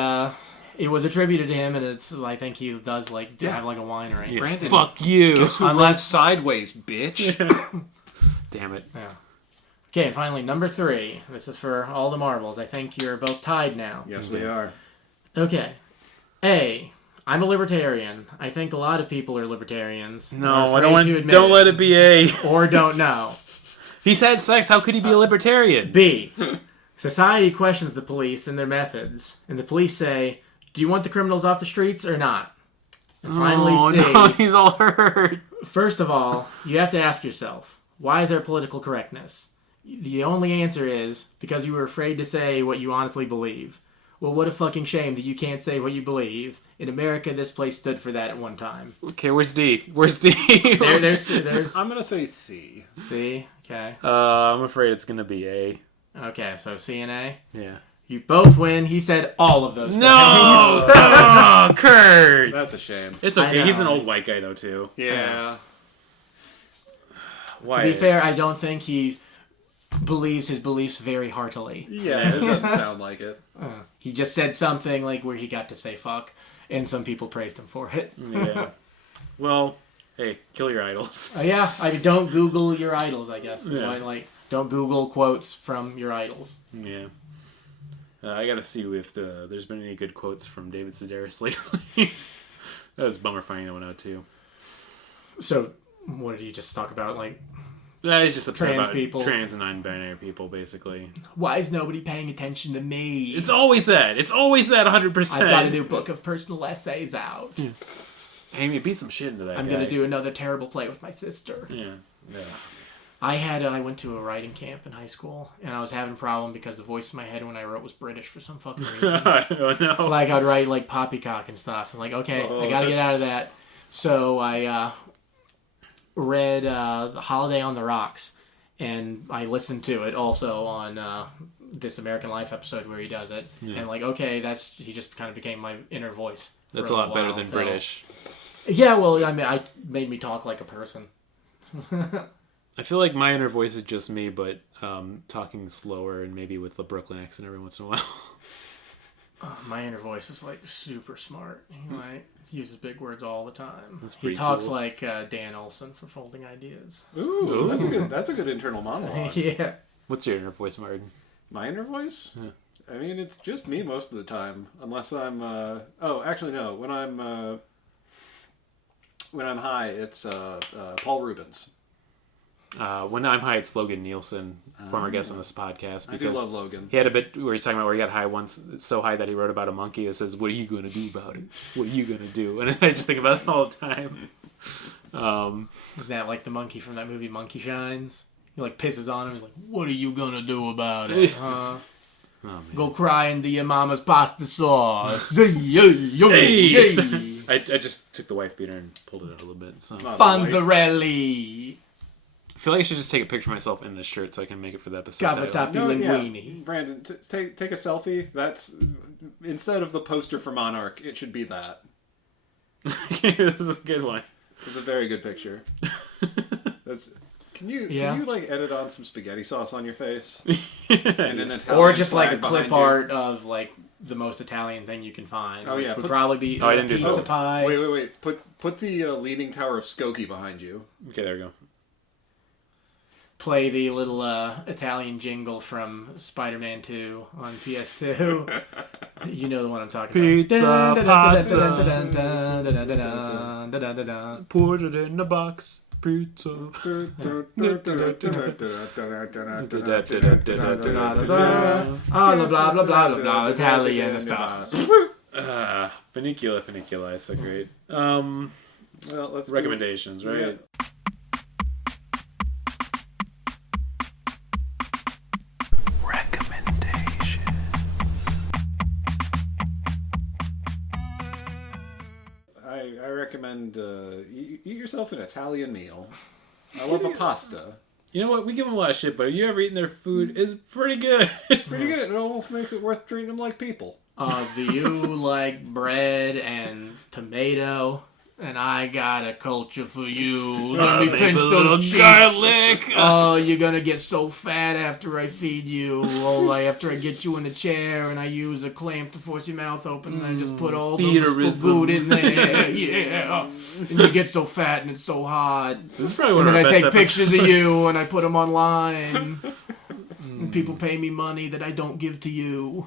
it was attributed to him, and I think he does have like a winery. Yeah. Brandon, fuck you. Unless Sideways, bitch. Damn it. Yeah. Okay, and finally, number 3. This is for all the marbles. I think you're both tied now. Yes, we are. Okay. A. I'm a libertarian. I think a lot of people are libertarians. No, I don't want. Don't let it be A. Or don't know. He's had sex. How could he be a libertarian? B. Society questions the police and their methods, and the police say, "Do you want the criminals off the streets or not?" And finally, C. No, he's all hurt. First of all, you have to ask yourself, why is there political correctness? The only answer is because you were afraid to say what you honestly believe. Well, what a fucking shame that you can't say what you believe. In America, this place stood for that at one time. Okay, where's D? Where's D? There's I'm gonna say C. C. Okay. I'm afraid it's gonna be A. Okay, so C and A. Yeah. You both win. He said all of those things. Oh, Kurt. That's a shame. It's okay. He's an old white guy though too. Yeah. Why? To be fair, I don't think he believes his beliefs very heartily. Yeah, it doesn't sound like it. He just said something like where he got to say fuck, and some people praised him for it. Yeah. Well, hey, kill your idols. Yeah, don't Google your idols, I guess. Yeah. Why, don't Google quotes from your idols. Yeah. I gotta see if there's been any good quotes from David Sedaris lately. That was a bummer finding that one out too. So, what did he just talk about? He's just upset Trans about people. Trans and non-binary people, basically. Why is nobody paying attention to me? It's always that. It's always that 100%. I've got a new book of personal essays out. Amy, beat some shit into that I'm guy. going to do another terrible play with my sister. Yeah. I went to a writing camp in high school, and I was having a problem because the voice in my head when I wrote was British for some fucking reason. Oh, no. I'd write, poppycock and stuff. I'm like, okay, I gotta get out of that. So I read The Holiday on the Rocks, and I listened to it also on This American Life episode where he does it. Yeah. And he just kind of became my inner voice. That's a lot better than British. Yeah, well, I made me talk like a person. I feel like my inner voice is just me, but talking slower and maybe with the Brooklyn accent every once in a while. My inner voice is super smart. He uses big words all the time. He talks cool. like Dan Olson for Folding Ideas. Ooh, that's a good internal monologue. Yeah. What's your inner voice, Martin? My inner voice? Yeah. I mean, it's just me most of the time, unless I'm. Actually, no. When I'm high, it's Paul Rubens. When I'm high, it's Logan Nielsen, former guest on this podcast. I do love Logan. He had a bit where he's talking about where he got high once, so high that he wrote about a monkey that says, "What are you going to do about it? What are you going to do?" And I just think about it all the time. Isn't that like the monkey from that movie Monkey Shines? He pisses on him. He's like, "What are you going to do about it, huh? Oh, go cry into your mama's pasta sauce." I just took the wife beater and pulled it out a little bit. So. Fanzarelli. I feel like I should just take a picture of myself in this shirt so I can make it for the episode. Cavatappi linguini. Yeah. Brandon, take a selfie. That's instead of the poster for Monarch, it should be that. This is a good one. It's a very good picture. Can you edit on some spaghetti sauce on your face? And an Italian or just flag a clip art of the most Italian thing you can find. Which would probably be a pizza pie. Wait. Put the Leaning Tower of Skokie behind you. Okay, there we go. Play the little Italian jingle from Spider-Man 2 on PS2. You know the one I'm talking Pizza, about. pasta. Put it in the box. Pizza. Blah blah blah blah blah Italian stuff. Funicula, it's so great. Well, let's recommendations, right? Yeah. I recommend eat yourself an Italian meal. I love a pasta. You know what? We give them a lot of shit, but have you ever eaten their food? It's pretty good. It's pretty good. It almost makes it worth treating them like people. Do you like bread and tomato? And I got a culture for you. Let me pinch little those cheeks. garlic. Oh, you're gonna get so fat after I feed you. Oh, after I get you in a chair and I use a clamp to force your mouth open and I just put all the food in there. Yeah. And you get so fat and it's so hot. This is probably one And of then our I best take pictures of episodes. you and I put them online. And people pay me money that I don't give to you.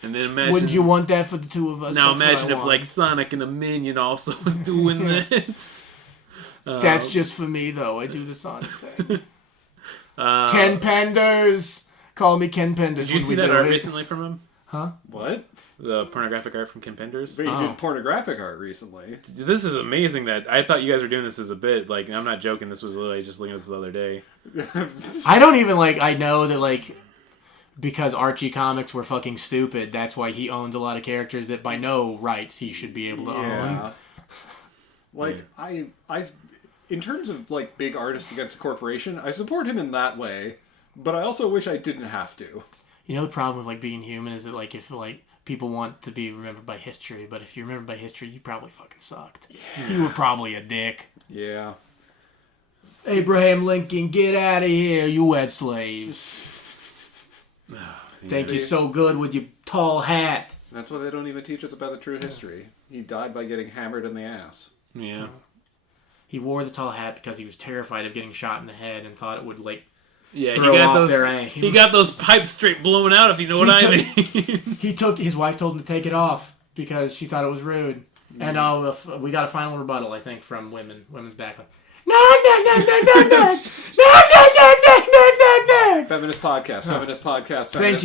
And then imagine. Wouldn't you want that for the two of us? Now That's what imagine I if want. like Sonic and the Minion also was doing this. That's just for me, though. I do the Sonic thing. Ken Penders. Call me Ken Penders. Did you see that art recently from him? Huh? What? The pornographic art from Ken Penders? But you did pornographic art recently. This is amazing that I thought you guys were doing this as a bit. Like, I'm not joking. This was literally just looking at this the other day. I don't even I know that because Archie Comics were fucking stupid, that's why he owns a lot of characters that by no rights he should be able to own. I in terms of big artist against a corporation, I support him in that way, but I also wish I didn't have to. You know the problem with being human is that if people want to be remembered by history, but if you're remembered by history, you probably fucking sucked. Yeah. You were probably a dick. Yeah. Abraham Lincoln, get out of here, you had slaves. Think you're so good with your tall hat. That's why they don't even teach us about the true history. He died by getting hammered in the ass. Yeah. He wore the tall hat because he was terrified of getting shot in the head and thought it would Yeah, throw off their aim. He got those pipes straight blown out, if you know what I mean. His wife told him to take it off because she thought it was rude. And we got a final rebuttal, I think, from women's back. No. Feminist podcast. Thank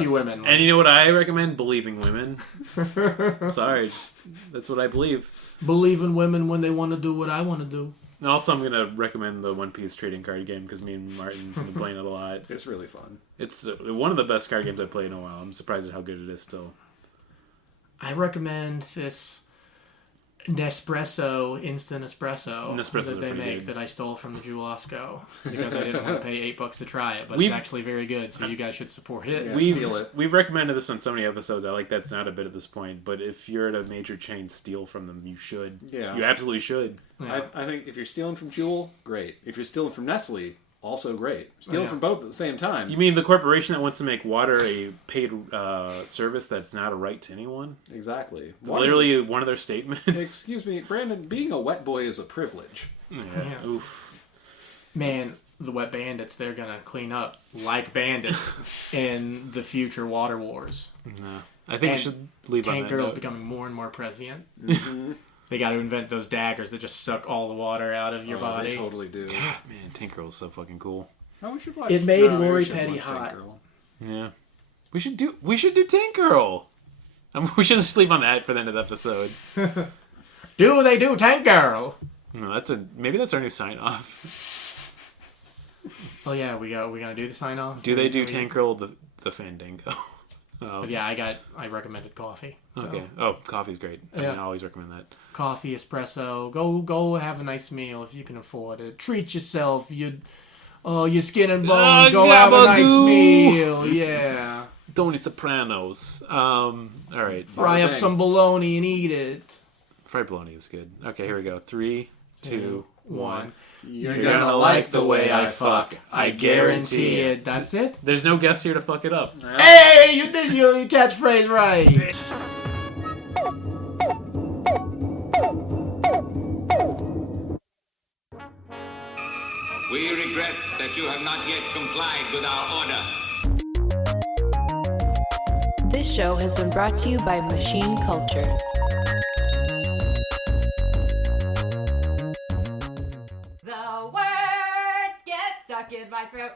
you, women. And you know what I recommend? Believing women. Sorry, that's what I believe. Believe in women when they want to do what I want to do. And also, I'm going to recommend the One Piece trading card game because me and Martin have been playing it a lot. It's really fun. It's one of the best card games I've played in a while. I'm surprised at how good it is still. I recommend this Nespresso instant espresso that they make that I stole from the Jewelosco because I didn't want to pay $8 to try it, but it's actually very good, so you guys should support it. Yeah, steal it. We've recommended this on so many episodes. I like that's not a bit at this point, but if you're at a major chain, steal from them. You should. Yeah. You absolutely should. Yeah. I think if you're stealing from Jewel, great. If you're stealing from Nestle, also great. Stealing from both at the same time. You mean the corporation that wants to make water a paid service that's not a right to anyone? Exactly. Literally one of their statements. Excuse me, Brandon, being a wet boy is a privilege. Yeah. Oof. Man, the wet bandits, they're going to clean up like bandits in the future water wars. No. I think we should leave on Tank that Girl's note. becoming more and more prescient. Mm-hmm. They got to invent those daggers that just suck all the water out of your body. They totally do. God, man, Tank Girl is so fucking cool. Oh, we should watch. It made we Lori should Petty watch Tank hot. Girl. Yeah. We should do Tank Girl. We should just sleep on that for the end of the episode. They do, Tank Girl. No, maybe that's our new sign off. Oh yeah, we gonna do the sign off. Do they do Tank Girl the Fandango? Yeah, I recommended coffee. So. Okay. Oh, coffee's great. I Yeah. mean, I always recommend that. Coffee, espresso. Go have a nice meal if you can afford it. Treat yourself. Your skin and bones. Go have a nice meal. Yeah. Tony Sopranos. All right. Fry up some bologna and eat it. Fried bologna is good. Okay, here we go. 3, 2, 1. You're gonna like the way I fuck. I guarantee it. That's it? There's no guest here to fuck it up. Hey, you did your catchphrase right. We regret that you have not yet complied with our order. This show has been brought to you by Machine Culture. The words get stuck in my throat.